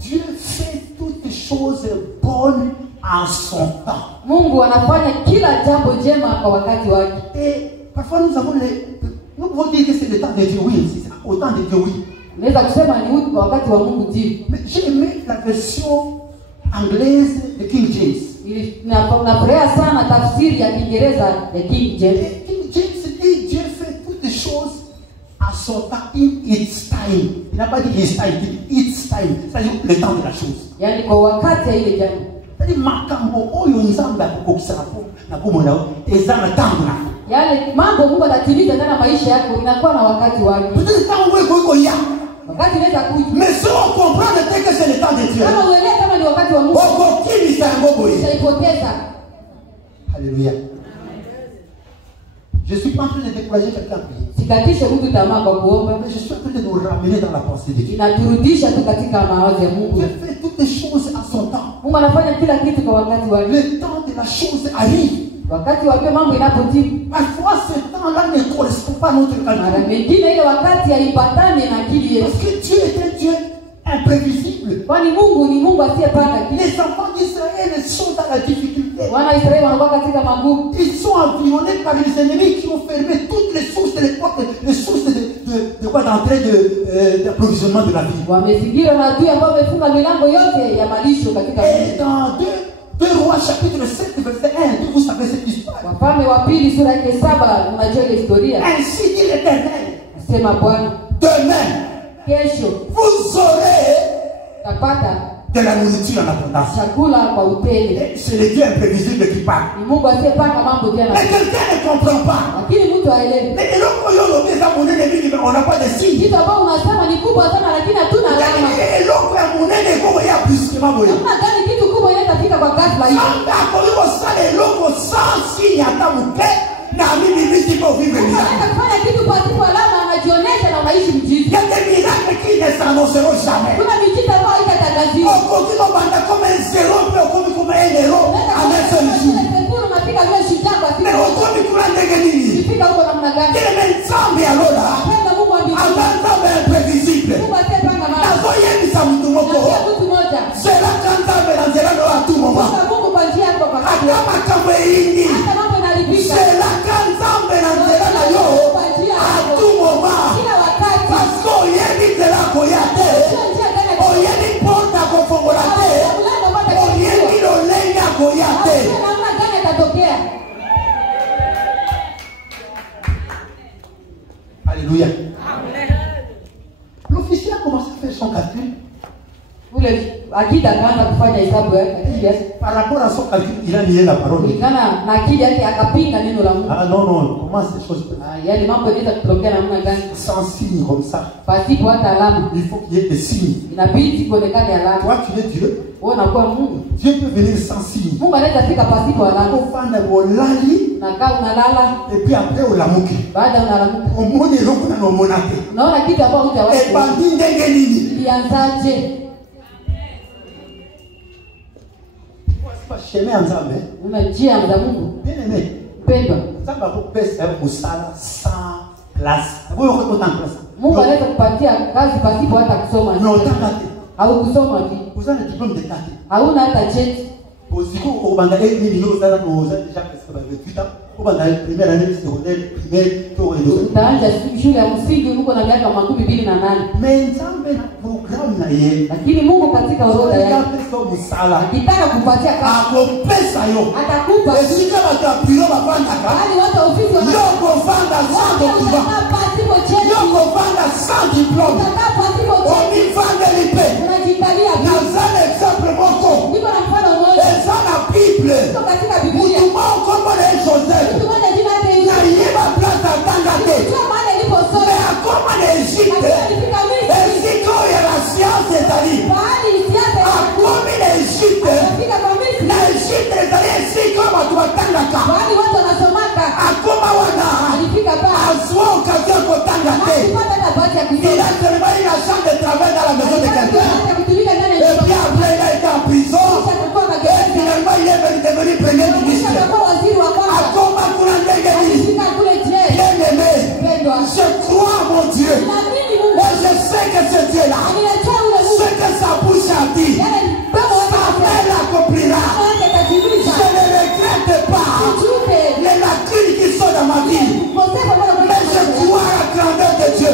Dieu fait toutes choses bonnes en son temps. Et parfois nous pouvons dire que c'est le temps de Dieu, oui, c'est autant de Dieu, oui. Mais j'ai aimé la version anglaise de King James. King James dit Dieu fait toutes les choses à son temps, in its time. Il n'a pas dit his time, il dit its time, c'est-à-dire le temps de la chose. C'est-à-dire makambo oyo nzambe akukokisa na kumona ezana tanga. Mambo Mungu anatimiza ndani ya maisha yako inakuwa na wakati wake. Peut-être quand wewe uko ya Mais si on comprend que c'est le temps de Dieu, alléluia. Je ne suis pas en train de décourager quelqu'un. Mais je suis en train de nous ramener dans la pensée de Dieu. Dieu fait toutes les choses à son temps. Le temps de la chose arrive. Parfois, ce temps-là ne correspond pas à notre calcul. Parce que Dieu est un Dieu imprévisible. Les enfants d'Israël sont dans la difficulté. Ils sont environnés par les ennemis qui ont fermé toutes les sources de l'époque, les sources d'entrée d'approvisionnement de la vie. Et dans 2 Rois chapitre 7 verset 1, vous savez cette histoire. Ainsi dit l'Éternel, demain vous aurez de la nourriture en abondance. C'est le Dieu imprévisible qui parle. Mais quelqu'un ne comprend pas. Mais on n'a pas de signe. Il y a des miracles qui ne s'annonceront jamais. Comme un zéro, comme un héros en un seul jour. Mais au cours du courant de Guénini, il est même semble alors là, imprévisible. C'est là quand à tout moment. C'est là quand à tout moment. Parce qu'on y a dit de la coyate, on y a dit porte à confondre, on y a dit le lait à coyate. Alléluia. L'officier a commencé à faire son calcul. Par rapport à son calcul, il a nié la parole. Ah non, comment ces choses peuvent sans signe comme ça. Il faut qu'il y ait des signes. Toi, tu es Dieu. Dieu peut venir sans signe. Et puis après, on l'a moqué. On monte les gens qu'on a monté. Et bandit d'Engelini. Chemin en Zambé. Bien aimé. Zamba pour pèse un moussala sans classe. Vous avez autant de classe. Non, vous avez un diplôme de carte. Vous avez déjà presque 28 ans. Vous avez la première année secondaire, primaire, mais Nzambe na programme na ye. Lakini Mungu katika orodha yake akitaka kupatia kazi akopesa yo. Atakupa. Esika batapiro bafandaka. Hali watu ofisi wana. Yoko fanda sans document. Yoko fanda sans diplôme. Omi fanda lipe. Unajikalia. Na zana exemple moko. Niko na mfano mmoja. Ezana Bible. Niko katika Biblia. Mtu moko mbona Joseph. Mtu mmoja jina lake ni. Na yeba plata tanga te. Sio maana iliposoma. Mais akoma na Egypte. Eziko ya la science ezali. Akomi na Egypte. Na Egypte ezali eziko watu watangaka. Akoma wana. Azwa occasion kotanga te. Il a terminé la chambre de travail dans la maison de quelqu'un. Et puis après il a été en prison. Et finalement il est devenu premier ministre. Akoma kuna ndegeni. Bien aimé. Je crois mon Dieu. Et je sais que ce Dieu-là, ce que sa bouche a dit, sa main l'accomplira. Je ne regrette pas les lacunes qui sont dans ma vie. Mais je crois la grandeur de Dieu. Et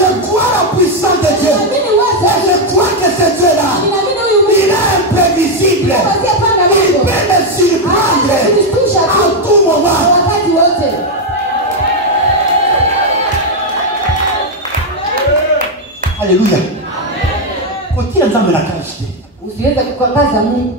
je crois la puissance de Dieu. Et je crois que ce Dieu-là, il est imprévisible. Il peut me surprendre à tout moment. Alléluia. Kotia nzambe na kazi. Usiweze kukataza Mungu.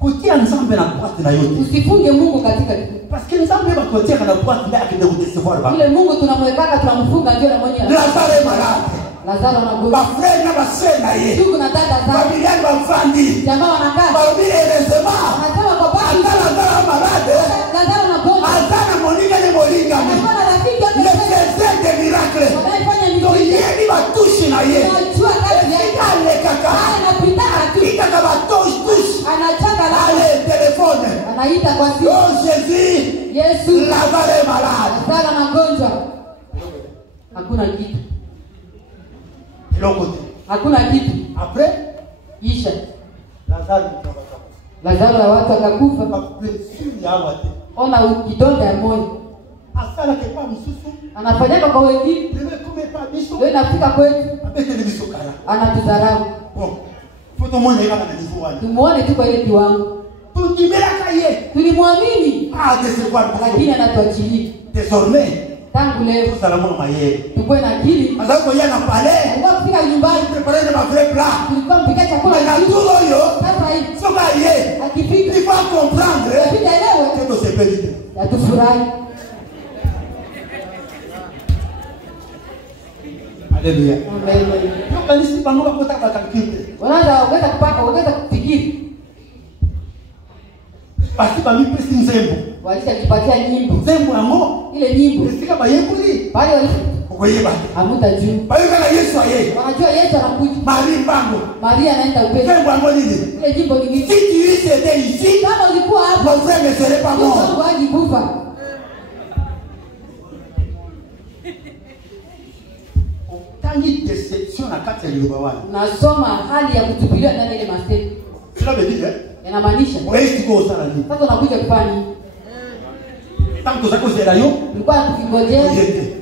Kotia nzambe na boîte na yote. Usifunge Mungu katika. Parce que nzambe va kotia na boîte na akide kudecevoir ba. Ile Mungu tunamwekaka tunamfunga ndio na mwenyewe. Lazare malade. Lazaro anagonjwa. Bafrère na basena ye. Ndugu na dada zake. Familia bafandi. Jamaa wanakaa. Baubiri elezema. Anasema kwa baba. Lazaro malade. Lazaro anagonjwa. Azana moninga ni molinga. Anafanya rafiki yake. Le faisait des miracles. Anafanya Donc miujiza. yeye batushi na ye. Anajua kazi yake. Ale kaka. Anapita tu. Kika batushi. Anachaka la. Ale téléphone. Anaita kwa simu. Oh Jésus. Yesu. Lazaro est malade. Lazaro anagonjwa. Hakuna kitu. Hakuna kitu. Après, Isha. Lazaro ya watu akakufa. Ona kidonda ya moyo. Anafanyaka kwa wengine. Leo inafika kwetu. Anatudharau. Tumuone tu kwa ile kiwango. Tulimwamini. Lakini anatuachilia. Désormais, tangu leo tukue na akili. Alikuwa kufika nyumbani. Tulikuwa mpika chakula. Sasa hivi akifika apita elewe atufurahi. Alléluia. Wanaanza ongeza kupaka, ongeza kufikiri. Basi bamipesi nzembo. Walishajipatia nyimbo. Nzembo yango. Ile nyimbo. Sika bayekuli. Bali okoyeba. Hamuta juu. Bayuka na Yesu aye. Wanajua Yesu anakuja. Maria mbango. Maria anaenda upesi. Nzembo yango nini? Ile nyimbo nyingine. Si tu étais ici. Kama ulikuwa hapo. Mon frère ne serait pas mort. Mungu angekufa. Tangi déception na kati ya liloba wana. Nasoma hali ya kutupilia ndani ile masteri. Cela veut dire inamaanisha wewe siko sana nini? Sasa unakuja kufanya nini? Tangu zako zela yo, ulikuwa tukingojea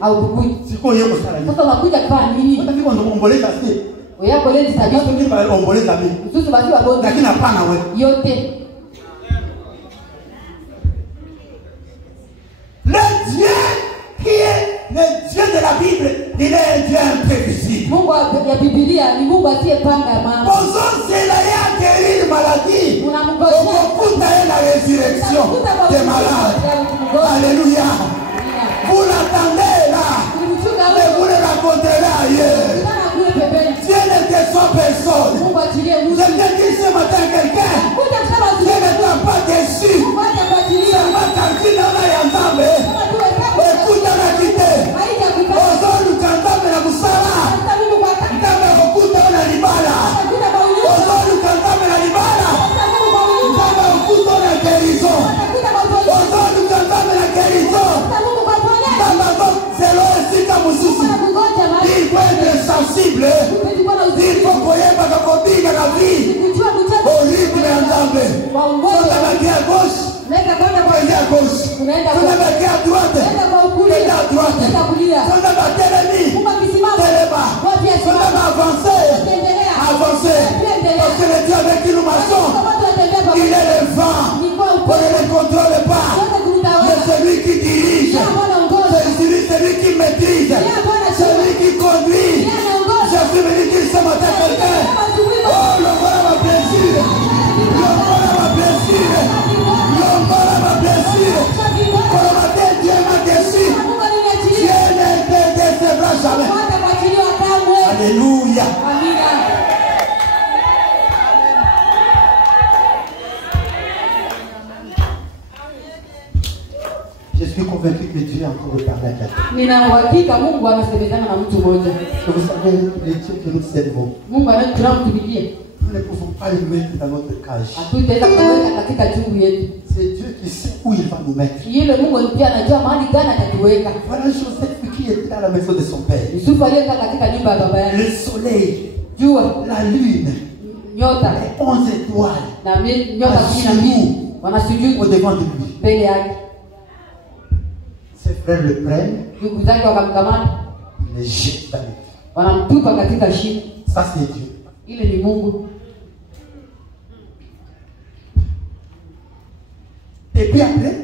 au kukuja. Siko yeko sana nini? Sasa unakuja kufanya nini? Hata kiko ndo omboleza si. Wewe yako leo tabia ndio ba omboleza mimi. Msusu basi wa bonde. Lakini hapana wewe. Yote. Le Dieu qui est le Dieu de la Bible, il est un Dieu imprévisible. Mungu ya Biblia ni Mungu asiyepanga mambo. Posons-la ya guérir maladie. Unakuta la résurrection des malades. Alléluia. Vous l'attendez là. Mais vous le raconterez ailleurs. Dieu ne déçoit personne. Je viens dire ce matin à quelqu'un. Dieu ne t'a pas déçu. Seulement quand tu n'en as rien. Écoute la quitté. Aujourd'hui, quand tu as musala. Ndame kukuta na libala. Aujourd'hui, quand tu as libala. Ndame kukuta na guérison. Aujourd'hui, quand tu as la guérison. Ndame c'est l'oesika mususu. Il faut être sensible. Il faut koyeba kakobiga na vie. Au rythme ya Nzambe. Sota baki à gauche. Kwenda à gauche. Sota baki à droite. Kwenda à droite. Sota baki telemi. Telema. Sota ba avancer. Avancer. Parce que le Dieu avec qui nous marchons, il est le vent. On ne le contrôle pas. Mais celui qui dirige. C'est celui qui maîtrise. Celui qui conduit. Je suis venu dire ce matin à quelqu'un. Oh, le voilà ma blessure. Le voilà ma blessure. Le voilà ma blessure. Pour le matin, Dieu m'a déçu. Dieu ne te décevra jamais. Alléluia. Je suis convaincu que Dieu a encore parlé à quelqu'un. Nina uhakika Mungu anasemezana na mtu mmoja. Vous savez, les dieux que nous servons. Mungu anatumikia. Nous ne pouvons pas le mettre dans notre cage. Hatutaweza kuweka katika chungu yetu. C'est Dieu qui sait où il va nous mettre. Yule Mungu pia anajua mahali gani atatuweka. Voilà Joseph qui était dans la maison de son père. Yusuf alienda katika nyumba ya baba yake. Le soleil, jua, la lune, nyota, les 11 étoiles, na nyota 12 wanasujudu au devant de lui. Mbele yake. Ses frères le prennent. Ndugu zake wakamkamata. Il les jette dans le feu. Wanamtupa katika shimo. Ça c'est Dieu. Ile ni Mungu. Et puis après,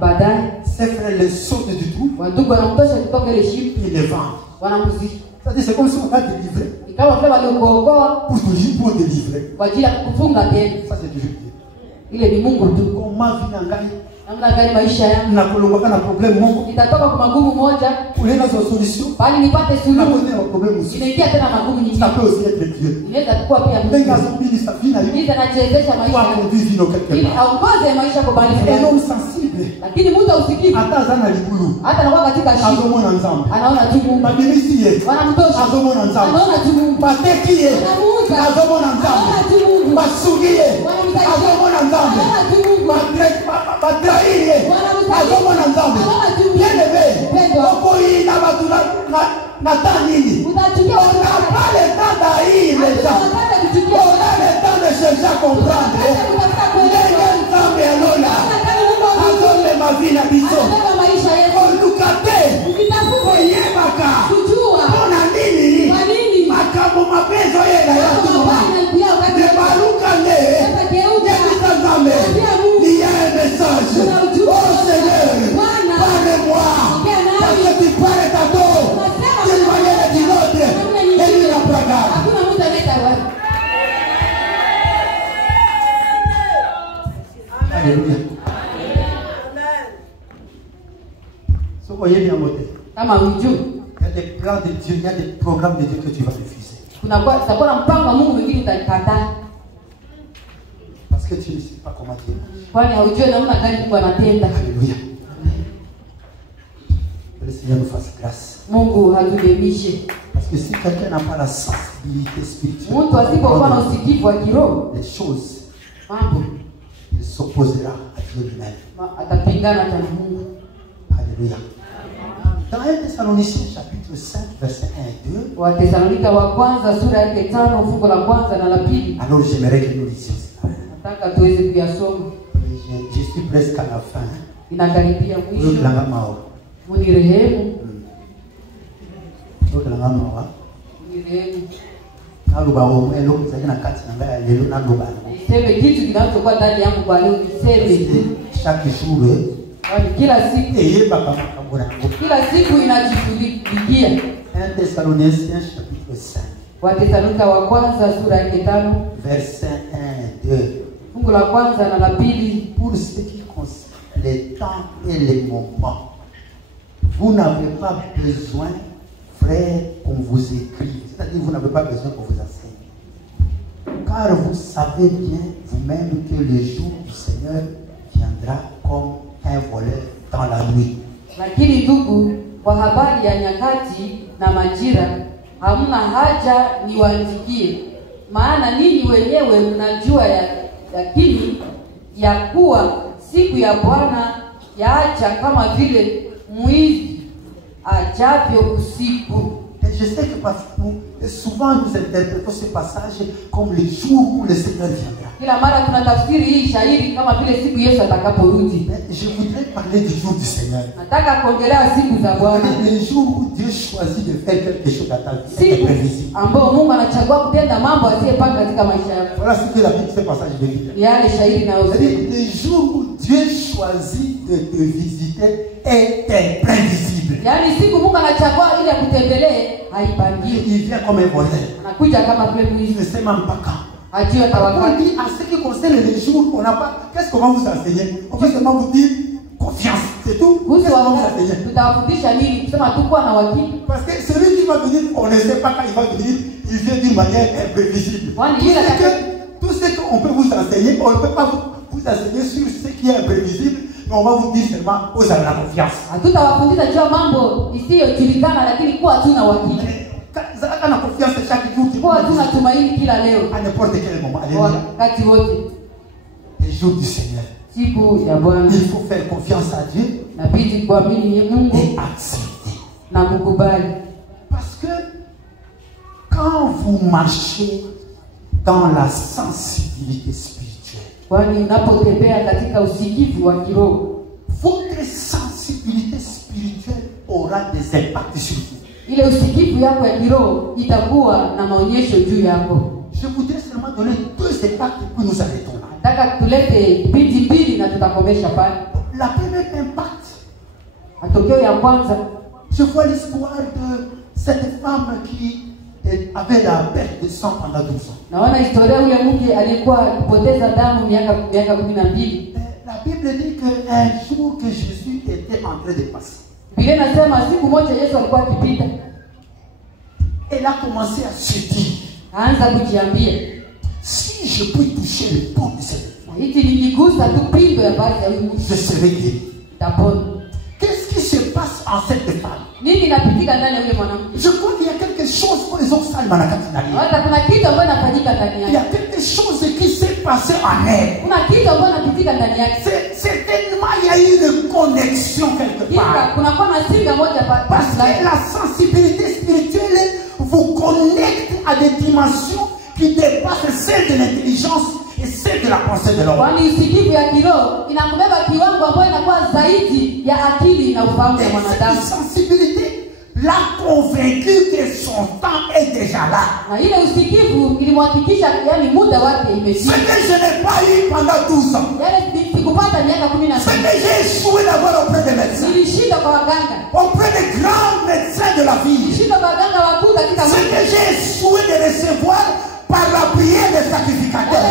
baadaye ses frères le sautent du tout. Wandugu wanamtosha kutoka ile shimo. Ils le vendent. Wanamuzisha. C'est-à-dire c'est comme si on t'a délivré. Kama vile waliokuokoa pour toujours pour délivrer. Kwa ajili ya kukufunga tena. Ça c'est toujours Dieu. Ile ni Mungu tu. Comment vient ngai namna gani maisha yangu na kulomba na problem moko itatoka kwa magumu moja kulena za solution bali nipate na suluhu kuna problem inaingia tena magumu nyingine ça peut aussi être Dieu inaweza kuwa pia ndenga zombili safina hivi hizi anachezesha kwa maisha conduire no quelque ili part aongoze maisha kwa bali un homme sensible lakini mtu usikivu hata zana libulu hata anakuwa katika shida azomona nzambe anaona tu Mungu babimisi ye wanamtosha azomona nzambe anaona tu Mungu bateki ye anamuuza azomona nzambe anaona tu Mungu basugi ye azomona nzambe anaona tu Mungu batrahi ye azomona nzambe bien aimé okoyi na batu na temps nini utachukia on n'a pas le temps d'haïr les gens on a le temps de chercher à comprendre ndenge nzambe alola azomema vi na biso koluka te koyebaka mpona nini makambo mabezo yela ya tuma te baluka nde yebisa nzambe liya un message oh Seigneur parle-moi parce que tu parles tantôt d'une manière et d'une autre et d'une appragade. Alléluia. Ce que vous voyez bien monter. Il y a des plans de Dieu, il y a des programmes de Dieu que tu vas refuser. Parce que tu ne sais pas comment Dieu marche. Alléluia. Que le Seigneur nous fasse grâce. Parce que si quelqu'un n'a pas la sensibilité spirituelle, les choses, il s'opposera à Dieu lui-même. Alléluia. Dans 1 Thessaloniciens chapitre 5 verset 1 et 2. Alors j'aimerais que nous lisions cela. Je suis presque à la fin. Chaque jour kila siku inajifulikia. 1 Thessaloniciens chapitre 5 Wathesalonike wa kwanza sura ya 5 verset 1 et 2. Fungu la kwanza na la pili. Pour ce qui concerne les temps et les moments, vous n'avez pas besoin, frères, qu'on vous écrive. C'est-à-dire vous n'avez pas besoin qu'on vous enseigne. Car vous savez bien vous-même que le jour du Seigneur viendra comme un voleur dans la nuit. Lakini ndugu, kwa habari ya nyakati na majira hamna haja niwaandikie, maana ninyi wenyewe mnajua yakini ya kuwa siku ya Bwana yaacha kama vile mwizi ajavyo usiku. Et je sais que souvent nous interprétons ce passage comme le jour où le Seigneur viendra. Kila mara tunatafsiri hii shairi kama vile siku Yesu atakaporudi. Je voudrais parler du jour du Seigneur. Nataka kuongelea siku za Bwana. Le jour où Dieu choisit de faire quelque chose dans ta vie. Siku ambao Mungu anachagua kutenda mambo asiyepanga katika maisha yako. Voilà ce que la Bible ce passage de Bible. Yale shairi na usemi. Le jour où Dieu choisit de te visiter est imprévisible. Yaani siku Mungu anachagua ili akutembelee haipangiwi. Il vient comme un voleur. Anakuja kama vile mwizi. Il ne sait même pas quand. On dit à ce qui concerne les jours, on n'a pas. Qu'est-ce qu'on va vous enseigner? On va seulement vous dire confiance, c'est tout. Qu'est-ce qu'on va vous enseigner? Parce que celui qui va venir, on ne sait pas quand il va venir, il vient d'une manière imprévisible. Tout ce qu'on peut vous enseigner, on ne peut pas vous enseigner sur ce qui est imprévisible, mais on va vous dire seulement, vous avez la confiance. Quand la confiance chaque jour, à n'importe quel moment. Les jours du Seigneur. Il faut faire confiance à Dieu et accepter. Parce que quand vous marchez dans la sensibilité spirituelle, votre sensibilité spirituelle aura des impacts sur vous. Ile usikivu yako ya kiroho itakuwa na maonyesho juu yako. Je voudrais seulement donner deux impacts que nous arrêtons là. Nataka tulete bidi mbili na tutakomesha pale. La première impact, matokeo ya kwanza, je vois l'histoire de cette femme qui avait la perte de sang pendant 12 ans. Naona historia ule mke alikuwa akipoteza damu miaka 12. La Bible dit qu'un jour que Jésus était en train de passer, elle a commencé à se dire, si je peux toucher le pot de cette femme, je serai guéri. Qu'est-ce qui se passe en cette femme? Je crois qu'il y a quelque chose pour les autres salles. Il y a quelque chose qui s'est passé en elle. Certainement, il y a eu une connexion quelque part. Parce que la sensibilité spirituelle vous connecte à des dimensions qui dépassent celles de l'intelligence et celles de la pensée de l'homme. Et cette sensibilité l'a convaincu que son temps est déjà là. Ce que je n'ai pas eu pendant 12 ans, ce que j'ai échoué d'avoir auprès des médecins, auprès des grands médecins de la vie, ce que j'ai échoué de recevoir par la prière des sacrificateurs,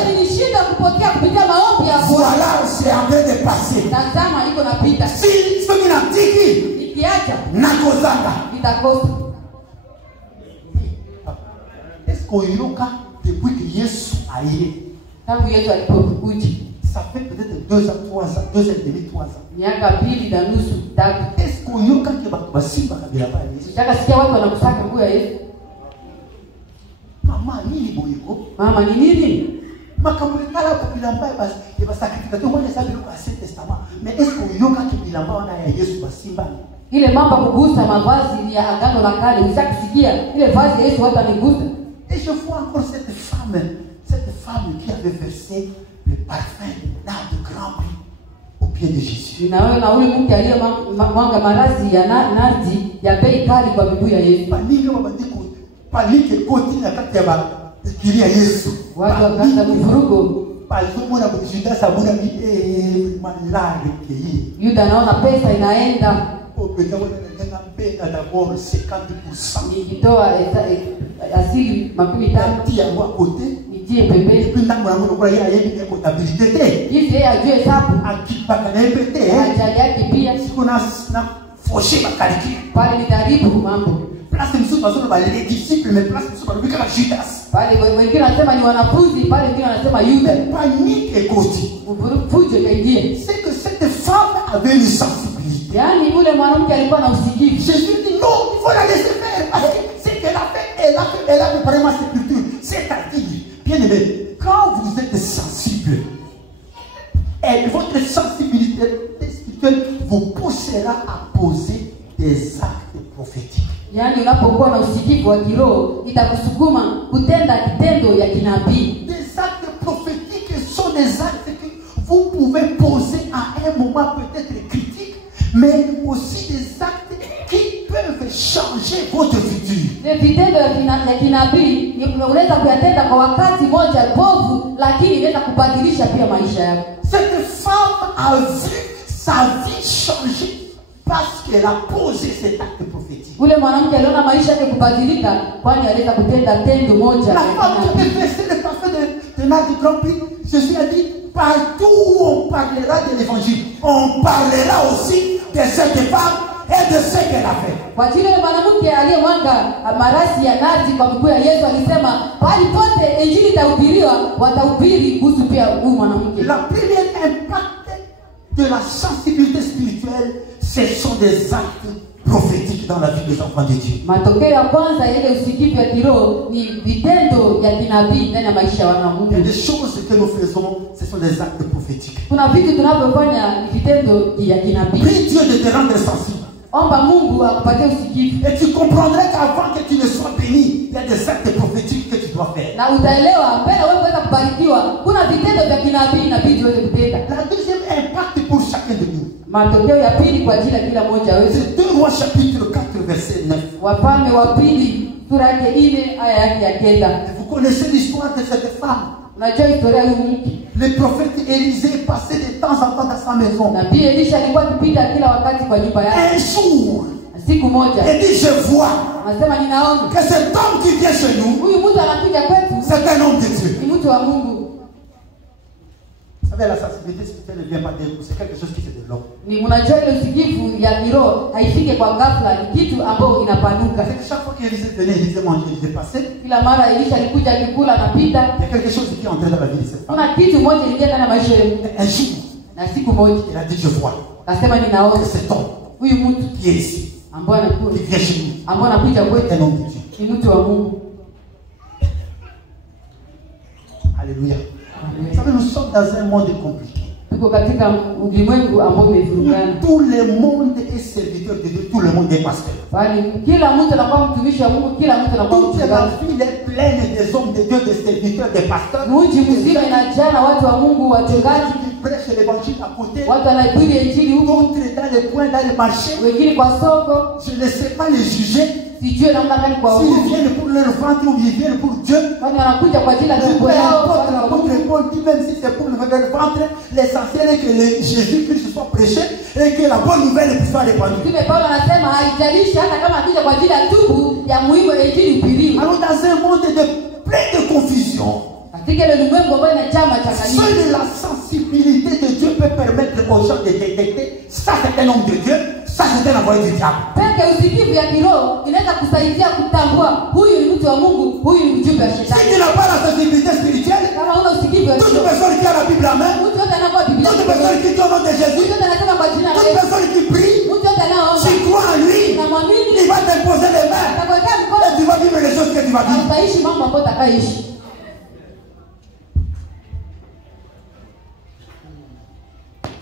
voilà, c'est en train de passer. Si ce qui n'a dit est-ce qu'on y a depuis que Jésus a eu? Ça fait peut-être 2 ans, 3 ans, 2 ans et demi, 3 ans. Est-ce qu'on y a quand il va passer par la Bible? Maman, ni boyko. Maman, ni nini? Makamulekala kwa bilamba basi sacrificateur moi ça biloko à Saint Testament. Mais est-ce qu'on y a quand bilamba on a Yesu basimba? Ile mambo kugusa mavazi ya agano la kale, ushakusikia ile vazi Yesu watu aligusa. Et je vois encore cette femme qui avait versé le parfum de grand prix au pied de Jésus. Na ule mke aliyemwaga marazi ya nazi ya bei kali kwa miguu ya Yesu. Paninga mabandiko palike koti na kati ya kiria Yesu. Watu wakaanza kuvurugo. Pazumuna Judas abuna malari kei. Yuda anaona pesa inaenda. D'abord 50%. Nikitoa asili makumi tano ya kote nijie pembeni. Pindango yangu kwa yeye comptabilité. Hizi yeye ajue hesabu. Akipaka na mpete. Ajali yake pia. Siku na foshe makaliki. Pale nitaribu mambo. Place msuu bazolo ba les disciples mais place msuu balobika na Judas. Pale wengine wanasema ni wanafunzi, pale wengine wanasema Yuda. Panique et koti. Fujo kaingie. C'est que cette femme avait une sensibilité. Yani ule mwanamke alikuwa na usikivu. Jésus dit non, il faut la laisser faire. Parce que ce qu'elle a fait, elle a préparé ma sépulture. C'est-à-dire, bien aimé, quand vous êtes sensible, et votre sensibilité spirituelle vous poussera à poser des actes prophétiques. Yani unapokuwa na usikivu wa kiroho itakusukuma kutenda kitendo ya kinabii. Des actes prophétiques sont des actes que vous pouvez poser à un moment peut-être critique, mais aussi des actes qui peuvent changer votre futur. Les vitendo ya kinabii unaweza kuyatenda kwa wakati moja bovu, lakini inaweza kubadilisha pia maisha yako. Cette femme a vu sa vie changer parce qu'elle a posé cet acte prophétique. Ule mwanamke aliona maisha yake kubadilika kwani aliweza kutenda tendo moja. La femme qui avait versé le parfum de nard du grand prix, Jésus a dit, partout où on parlera de l'évangile, on parlera aussi de cette femme et de ce qu'elle a fait. Kwa ajili ya mwanamke aliyemwaga marasi ya nazi kwa miguu ya Yesu alisema, pale pote injili itahubiriwa, watahubiri kuhusu pia huyu mwanamke. La première impact de la sensibilité spirituelle, ce sont des actes prophétiques dans la vie des enfants de Dieu. Matokeo ya kwanza ile usikivu ya kiroho ni vitendo ya kinabii ndani ya maisha ya wana wa Mungu. Et des choses que nous faisons, ce sont des actes prophétiques. Kuna vitu tunavyofanya ni vitendo ya kinabii. Prie Dieu de te rendre sensible. Omba Mungu akupatie usikivu. Et tu comprendrais qu'avant que tu ne sois béni, il y a des actes prophétiques que tu dois faire. Na utaelewa mbele wewe kuweza kubarikiwa, kuna vitendo vya kinabii inabidi uweze kutenda. La deuxième impact pour chacun de nous. Matokeo ya pili kwa ajili ya kila mmoja wetu. C'est 2 Rois chapitre 4 verset 9. Wafalme wa pili sura yake 4 aya yake ya 9. Vous connaissez l'histoire de cette femme. Unajua historia ya huyu mke. Le prophète Élisée passait de temps en temps dans sa maison. Nabii Elisha alikuwa akipita kila wakati kwa nyumba yake. Un jour, siku moja, il dit je vois anasema ninaona que cet homme qui vient chez nous, huyu mtu anakuja kwetu, c'est un homme de Dieu. Ni mtu wa Mungu. Ça savez, la sensibilité spirituelle ne vient pas d'un coup, c'est quelque chose qui se développe. Ni mnajua ile usikivu ya kiroho haifike kwa ghafla, ni kitu ambayo inapanuka. Chaque fois qu'Élisée venait, il disait manger, il disait passer. Kila mara Elisha alikuja akikula anapita. Il y a quelque chose qui est entré dans la vie de cette femme. Kuna kitu moja iliingia ndani ya maisha yake. Un jour, Na siku moja il a dit je vois. akasema ninaona Cet homme huyu mtu qui est ici, ambaye anakuja qui vient chez nous, ambaye anakuja kwetu un homme de Dieu. ni mtu wa Mungu. Alléluia. Vous savez, nous sommes dans un monde compliqué. Tuko katika ulimwengu ambao umevurugana. Tout le monde est serviteur de Dieu, tout le monde est pasteur. Bali kila mtu anakuwa mtumishi wa Mungu, kila mtu anakuwa Toute la mchungaji. ville est pleine des hommes de Dieu, des serviteurs, des pasteurs. Mji mzima inajaa na watu wa Mungu, wachungaji, Qui prêchent l'évangile à côté, watu wanahubiri injili huko, d'autres dans les coins, dans les marchés. wengine kwa soko. Je ne sais pas les juger. Sijue namna gani kwa S'ils huko. viennent pour leur ventre ou ils viennent pour Dieu. Kwani wanakuja kwa ajili ya Peu tumbo yao. importe, l'apôtre Paul dit même si c'est pour leur ventre, l'essentiel est que Jésus-Christ soit prêché et que la bonne nouvelle puisse être répandue. Mtume Paulo anasema haijalishi hata kama akija kwa ajili ya tubu ya muhimu injili ihubiriwe. Alors dans un monde plein de confusion, Katika ile ulimwengu ambao ina chama cha kanisa, seule la sensibilité de Dieu peut permettre aux gens de détecter ça c'est un homme de Dieu, ça c'est un envoyé du diable. peke usikivu ya kiroho inaweza kusaidia kutambua huyu ni mtu wa Mungu, huyu ni mjumbe wa Si shetani. tu n'as pas la sensibilité spirituelle, Kama una usikivu wa toute kiroho, personne qui a la Bible en main, mtu yote anakuwa Biblia, toute personne qui dit au nom de Jésus, mtu yote anasema kwa jina la toute Yesu, personne qui prie, mtu yote anaoomba tu crois en lui, na mwamini, il va t'imposer les mains atakuwekea et mkono tu vas vivre les choses que tu vas na vivre. utaishi mambo ambayo utakaishi.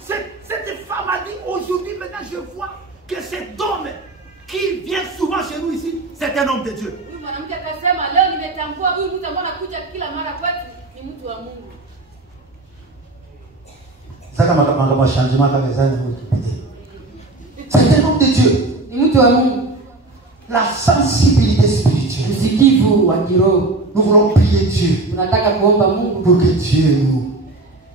Cette femme a dit aujourd'hui, maintenant je vois que cet homme qui vient souvent chez nous ici, c'est un homme de Dieu. Huyu mwanamke akasema, leo nimetambua huyu mtu ambaye anakuja kila mara kwetu ni mtu wa Mungu. C'est un homme de Dieu. Ni mtu wa Mungu. La sensibilité spirituelle. Usikivu wa kiroho. Nous voulons prier Dieu Tunataka kuomba Mungu pour que Dieu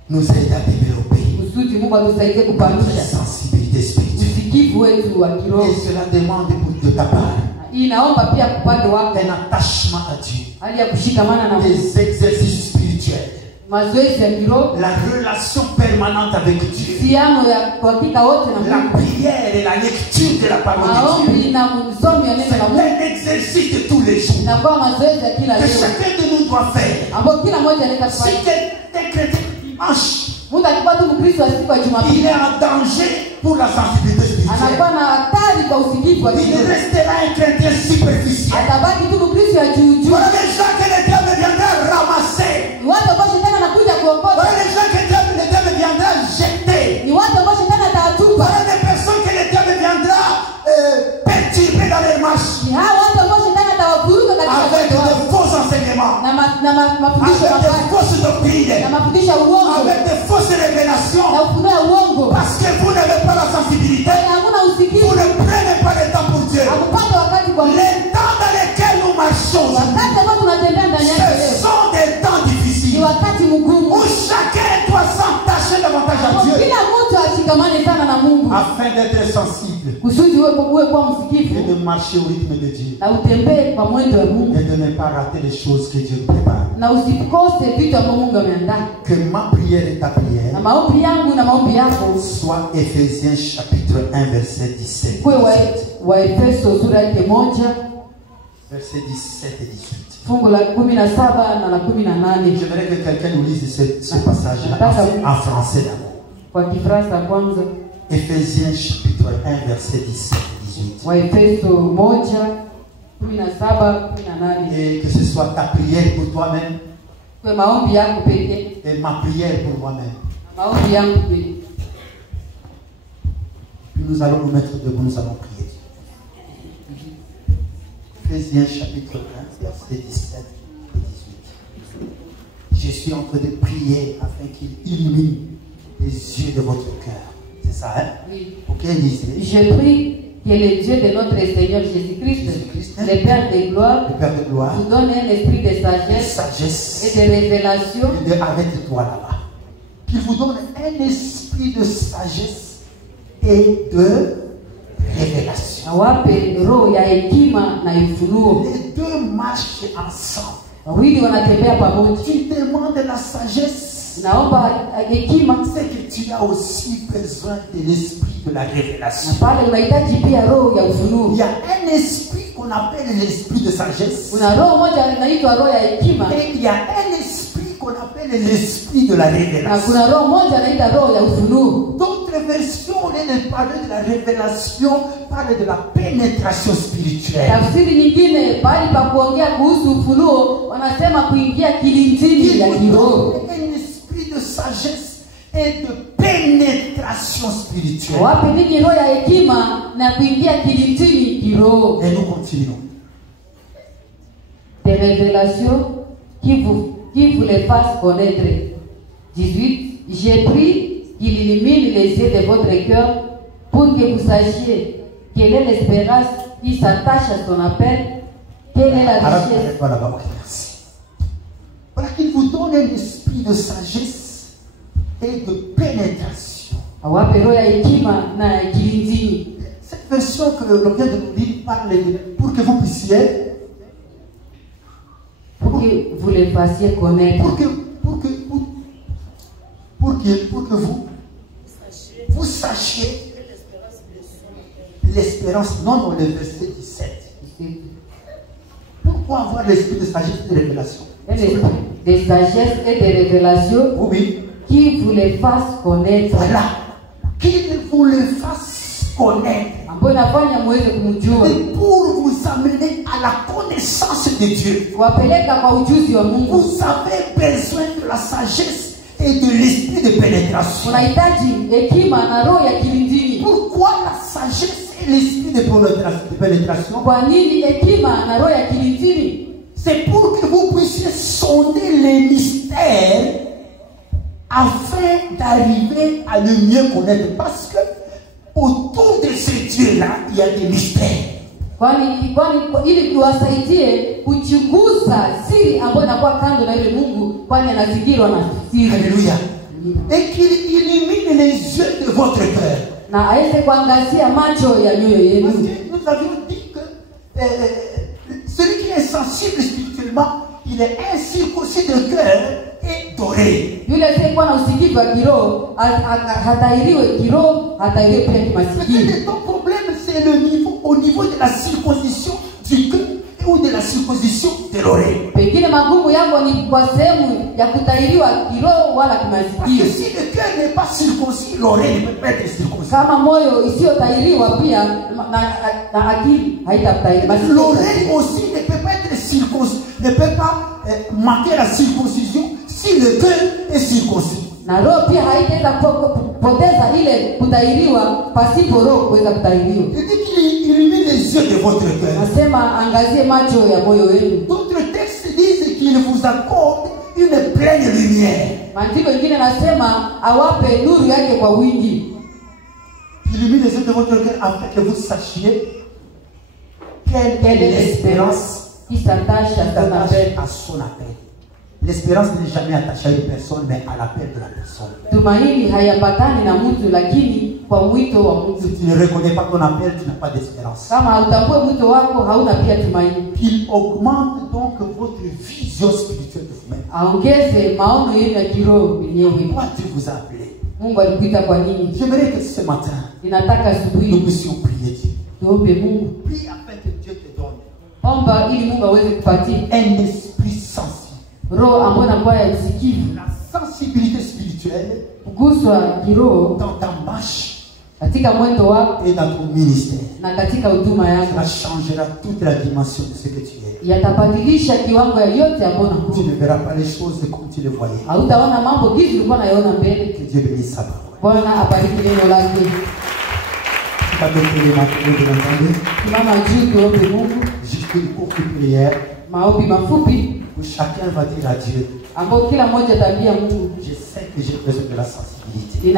nous aide à développer kusudi Mungu atusaidie la kupandisha sensibilité spirituelle. usikivu wetu wa kiroho. Et cela demande pour de ta part Hii inaomba pia upande wako un attachement à Dieu, hali ya kushikamana na Mungu, des exercices spirituels, mazoezi ya kiroho, la relation permanente avec Dieu, uhusiano ya hakika wote na la Mungu, prière et la lecture de la parole de Dieu. maombi na msomi wa neno la C'est Mungu. un exercice de tous les jours Inakuwa mazoezi ya kila que leo chacun de nous doit faire. ambapo kila mmoja anaweza Si kufanya. quelqu'un chrétien dimanche, Mtu akikuwa tu Mkristo wa siku ya il Jumapili est en danger pour la sensibilité spirituelle. anakuwa na hatari kwa usikivu wa Il kiroho. restera un chrétien superficiel. Atabaki tu Mkristo ya juu juu. Voilà les gens que le diable viendra ramasser. Ni watu ambao shetani anakuja kuokota. Voilà les gens que le diable viendra jeter. Ni watu ambao shetani atawatupa. Voilà des personnes que le diable viendra perturber dans les marches Ni hao watu ambao shetani atawavuruga katika avec watu de wao. faux enseignements, Mafundisho avec de mabaya fausses na doctrines, mafundisho ya uongo avec de fausses na révélations. ufunuo ya uongo. Parce que vous n'avez pas la sensibilité, Hamuna vous usikivu, ne prenez pas le temps pour Dieu. hamupate wakati kwa Mungu. Les temps dans lesquels nous marchons, Wakati ambao tunatembea ndani yake ce leo sont des temps ni difficiles wakati mgumu. où chacun doit s'attacher davantage à Dieu Kila mtu ashikamane sana na Mungu afin d'être sensible kusudi uwe kwa et msikivu de marcher au rythme de Dieu na utembee kwa mwendo wa Mungu et de ne pas rater les choses que Dieu prépare. na usikose vitu ambavyo Mungu ameandaa. Que ma prière et ta Na prière maombi yangu na maombi yako soit Éphésiens chapitre 1 verset 17. kuwe wa Efeso sura yake 1 Verset 17 et 18. fungu la 17 na la 18. J'aimerais que quelqu'un nous lise ce passage-là en français d'abord. Kwa Kifaransa kwanza. Éphésiens chapitre 1 verset 17 et 18. Wa Efeso 1:17-18. Et que ce soit ta prière pour toi-même Kwa maombi yako pekee et ma prière pour moi-même. na maombi yangu pekee. Puis nous allons nous mettre debout, nous allons prier. Éphésiens chapitre 1 verset 17 et 18. Je suis en train de prier afin qu'il illumine les yeux de votre cœur. C'est ça, hein? Oui. Ok, lisez. Je prie que le Dieu de notre Seigneur Jésus-Christ, le Père de gloire, Le Père de gloire, vous donne un esprit de sagesse sagesse, et de révélation. arrête-toi là-bas. Qu'il vous donne un esprit de sagesse et de révélation. Awape roho ya hekima na ufunuo. Les deux marchent ensemble. Wawili wanatembea pamoja. Tu demandes la sagesse C'est que tu as aussi besoin de l'esprit de la révélation. Il y a un esprit qu'on appelle l'esprit de sagesse. Et il y a un esprit qu'on appelle l'esprit de la révélation. D'autres versions, au lieu de parler de la révélation, parlent de la pénétration spirituelle. Il un esprit de sagesse et de pénétration spirituelle. Et nous continuons. Des révélations qui vous les fassent connaître. 18. J'ai pris qu'il illumine les yeux de votre cœur pour que vous sachiez quelle est l'espérance qui s'attache à son appel, quelle est la richesse. Voilà qu'il vous donne un esprit de sagesse et de pénétration. Cette version que l'on vient de nous dire parle de pour que vous puissiez, pour que vous les fassiez connaître, pour que vous sachiez l'espérance, non dans le verset 17. Pourquoi avoir l'esprit de sagesse et de révélation? De sagesse et de révélation, oui. Qui vous les fasse connaître. Voilà. Qu'il vous les fasse connaître. Et pour vous amener à la connaissance de Dieu. Vous avez besoin de la sagesse et de l'esprit de pénétration. Pourquoi la sagesse et l'esprit de pénétration? C'est pour que vous puissiez sonder les mystères afin d'arriver à le mieux connaître. Parce que autour de ce Dieu-là, il y a des mystères. Alléluia. Et qu'il illumine les yeux de votre cœur. Parce que nous avions dit que celui qui est sensible spirituellement, il est incirconcis de cœur et doré. Peut-être ton problème, c'est le niveau, au niveau de la circoncision du cœur ou de la circoncision de l'oreille. Parce que si le cœur n'est pas circoncis, l'oreille ne peut pas être circoncis. L'oreille aussi ne peut pas être circoncis, ne peut pas manquer la circoncision si le cœur est circoncis. Il dit qu'il illumine les yeux de votre cœur. D'autres textes disent qu'il vous accorde une pleine lumière. Il illumine les yeux de votre cœur afin que vous sachiez quelle est l'espérance qui s'attache à son appel. L'espérance n'est jamais attachée à une personne, mais à l'appel de la personne. Si tu ne reconnais pas ton appel, tu n'as pas d'espérance. Il augmente donc votre vision spirituelle de vous-même. Pourquoi Dieu vous a appelé? J'aimerais que ce matin, nous puissions prier Dieu. Prie afin que Dieu te donne un esprit sensible. La sensibilité spirituelle dans ta marche et dans ton ministère. Ça changera toute la dimension de ce que tu es. Tu ne verras pas les choses comme tu les voyais. Que Dieu bénisse sa parole. Juste une courte prière. Où chacun va dire à Dieu, je sais que j'ai besoin de la sensibilité.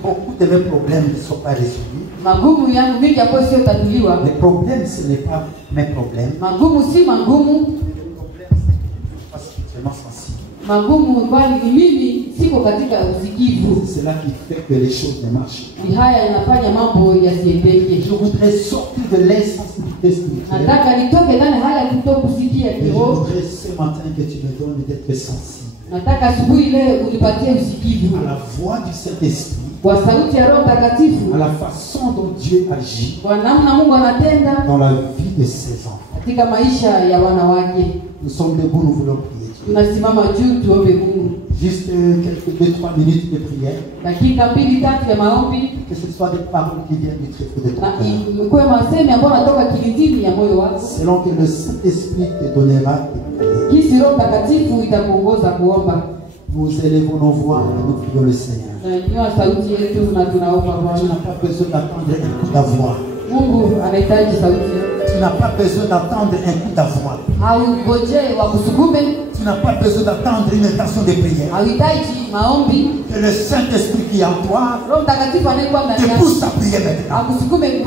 Beaucoup de mes problèmes ne sont pas résolus. Les problèmes, ce n'est pas mes problèmes. Les problèmes, c'est que je ne suis pas spirituellement sensible. C'est cela qui fait que les choses ne marchent pas. Je voudrais sortir de l'insensibilité spirituelle. Et je voudrais ce matin que tu me donnes d'être sensible. Nataka asubuhi ile unipatie usikivu. À la voix du Saint-Esprit. Kwa sauti ya Roho Mtakatifu. À la façon dont Dieu agit. Kwa namna Mungu anatenda. Dans la vie de ses enfants. Katika maisha ya wana wake. Nous sommes debout, nous voulons prier. Tunasimama juu tuombe Mungu. Juste quelques 2-3 minutes de prière. Dakika 2-3 ya maombi. Que ce soit des paroles qui viennent du trèfle de ton cœur. Kwa masemi ambayo yanatoka kilindini ya moyo wako. Selon que le Saint-Esprit te donnera de prier. Kisi Roho Mtakatifu itakuongoza kuomba. Nous élevons nos voix et nous prions le Seigneur. Tu n'as pas besoin d'attendre un coup d'avoir. Tu n'as pas besoin d'attendre un coup d'avoir. Tu n'as pas besoin d'attendre une intention de prière. Que le Saint-Esprit qui est en toi te pousse à prier maintenant.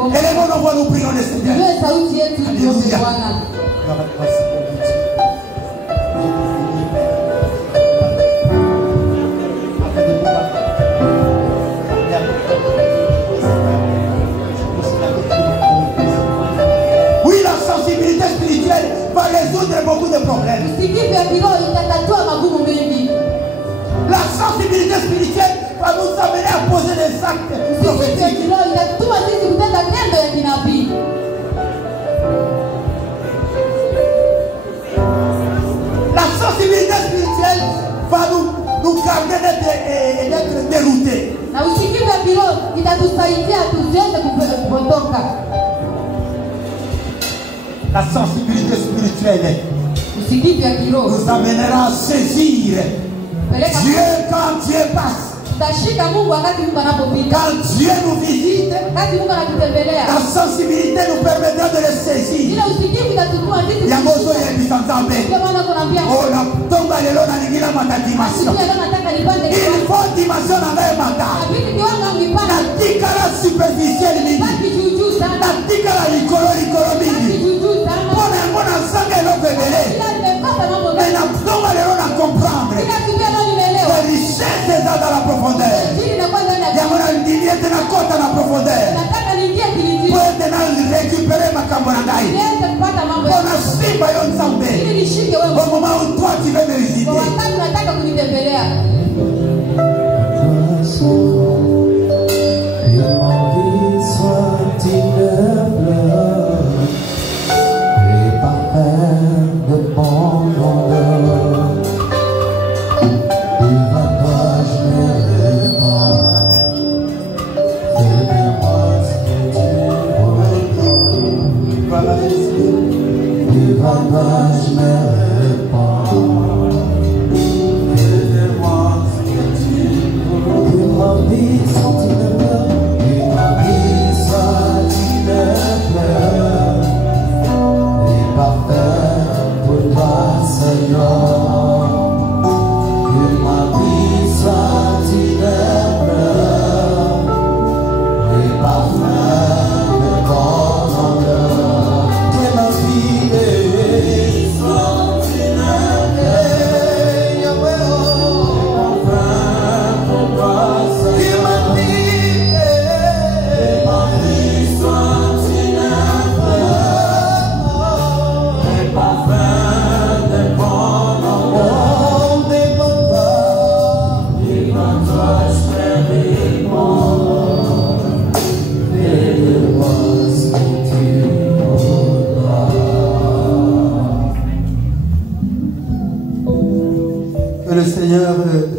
Élevons nos voix, nous prions le Seigneur. Alléluia. Va résoudre beaucoup de problèmes. La sensibilité spirituelle va nous amener à poser des actes prophétiques. La sensibilité spirituelle va nous garder d'être déroutés. La sensibilité spirituelle nous amènera à saisir Dieu quand Dieu passe. Quand Dieu nous visite, la sensibilité nous permettra de le saisir. Il faut dimension les richesses dans la profondeur. Récupérer ma camarade. Au moment où toi tu veux me visiter.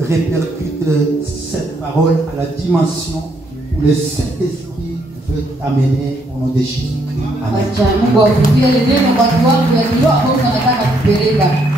Répercute cette parole à la dimension où le Saint-Esprit veut t'amener au nom de Jésus-Christ. Amen.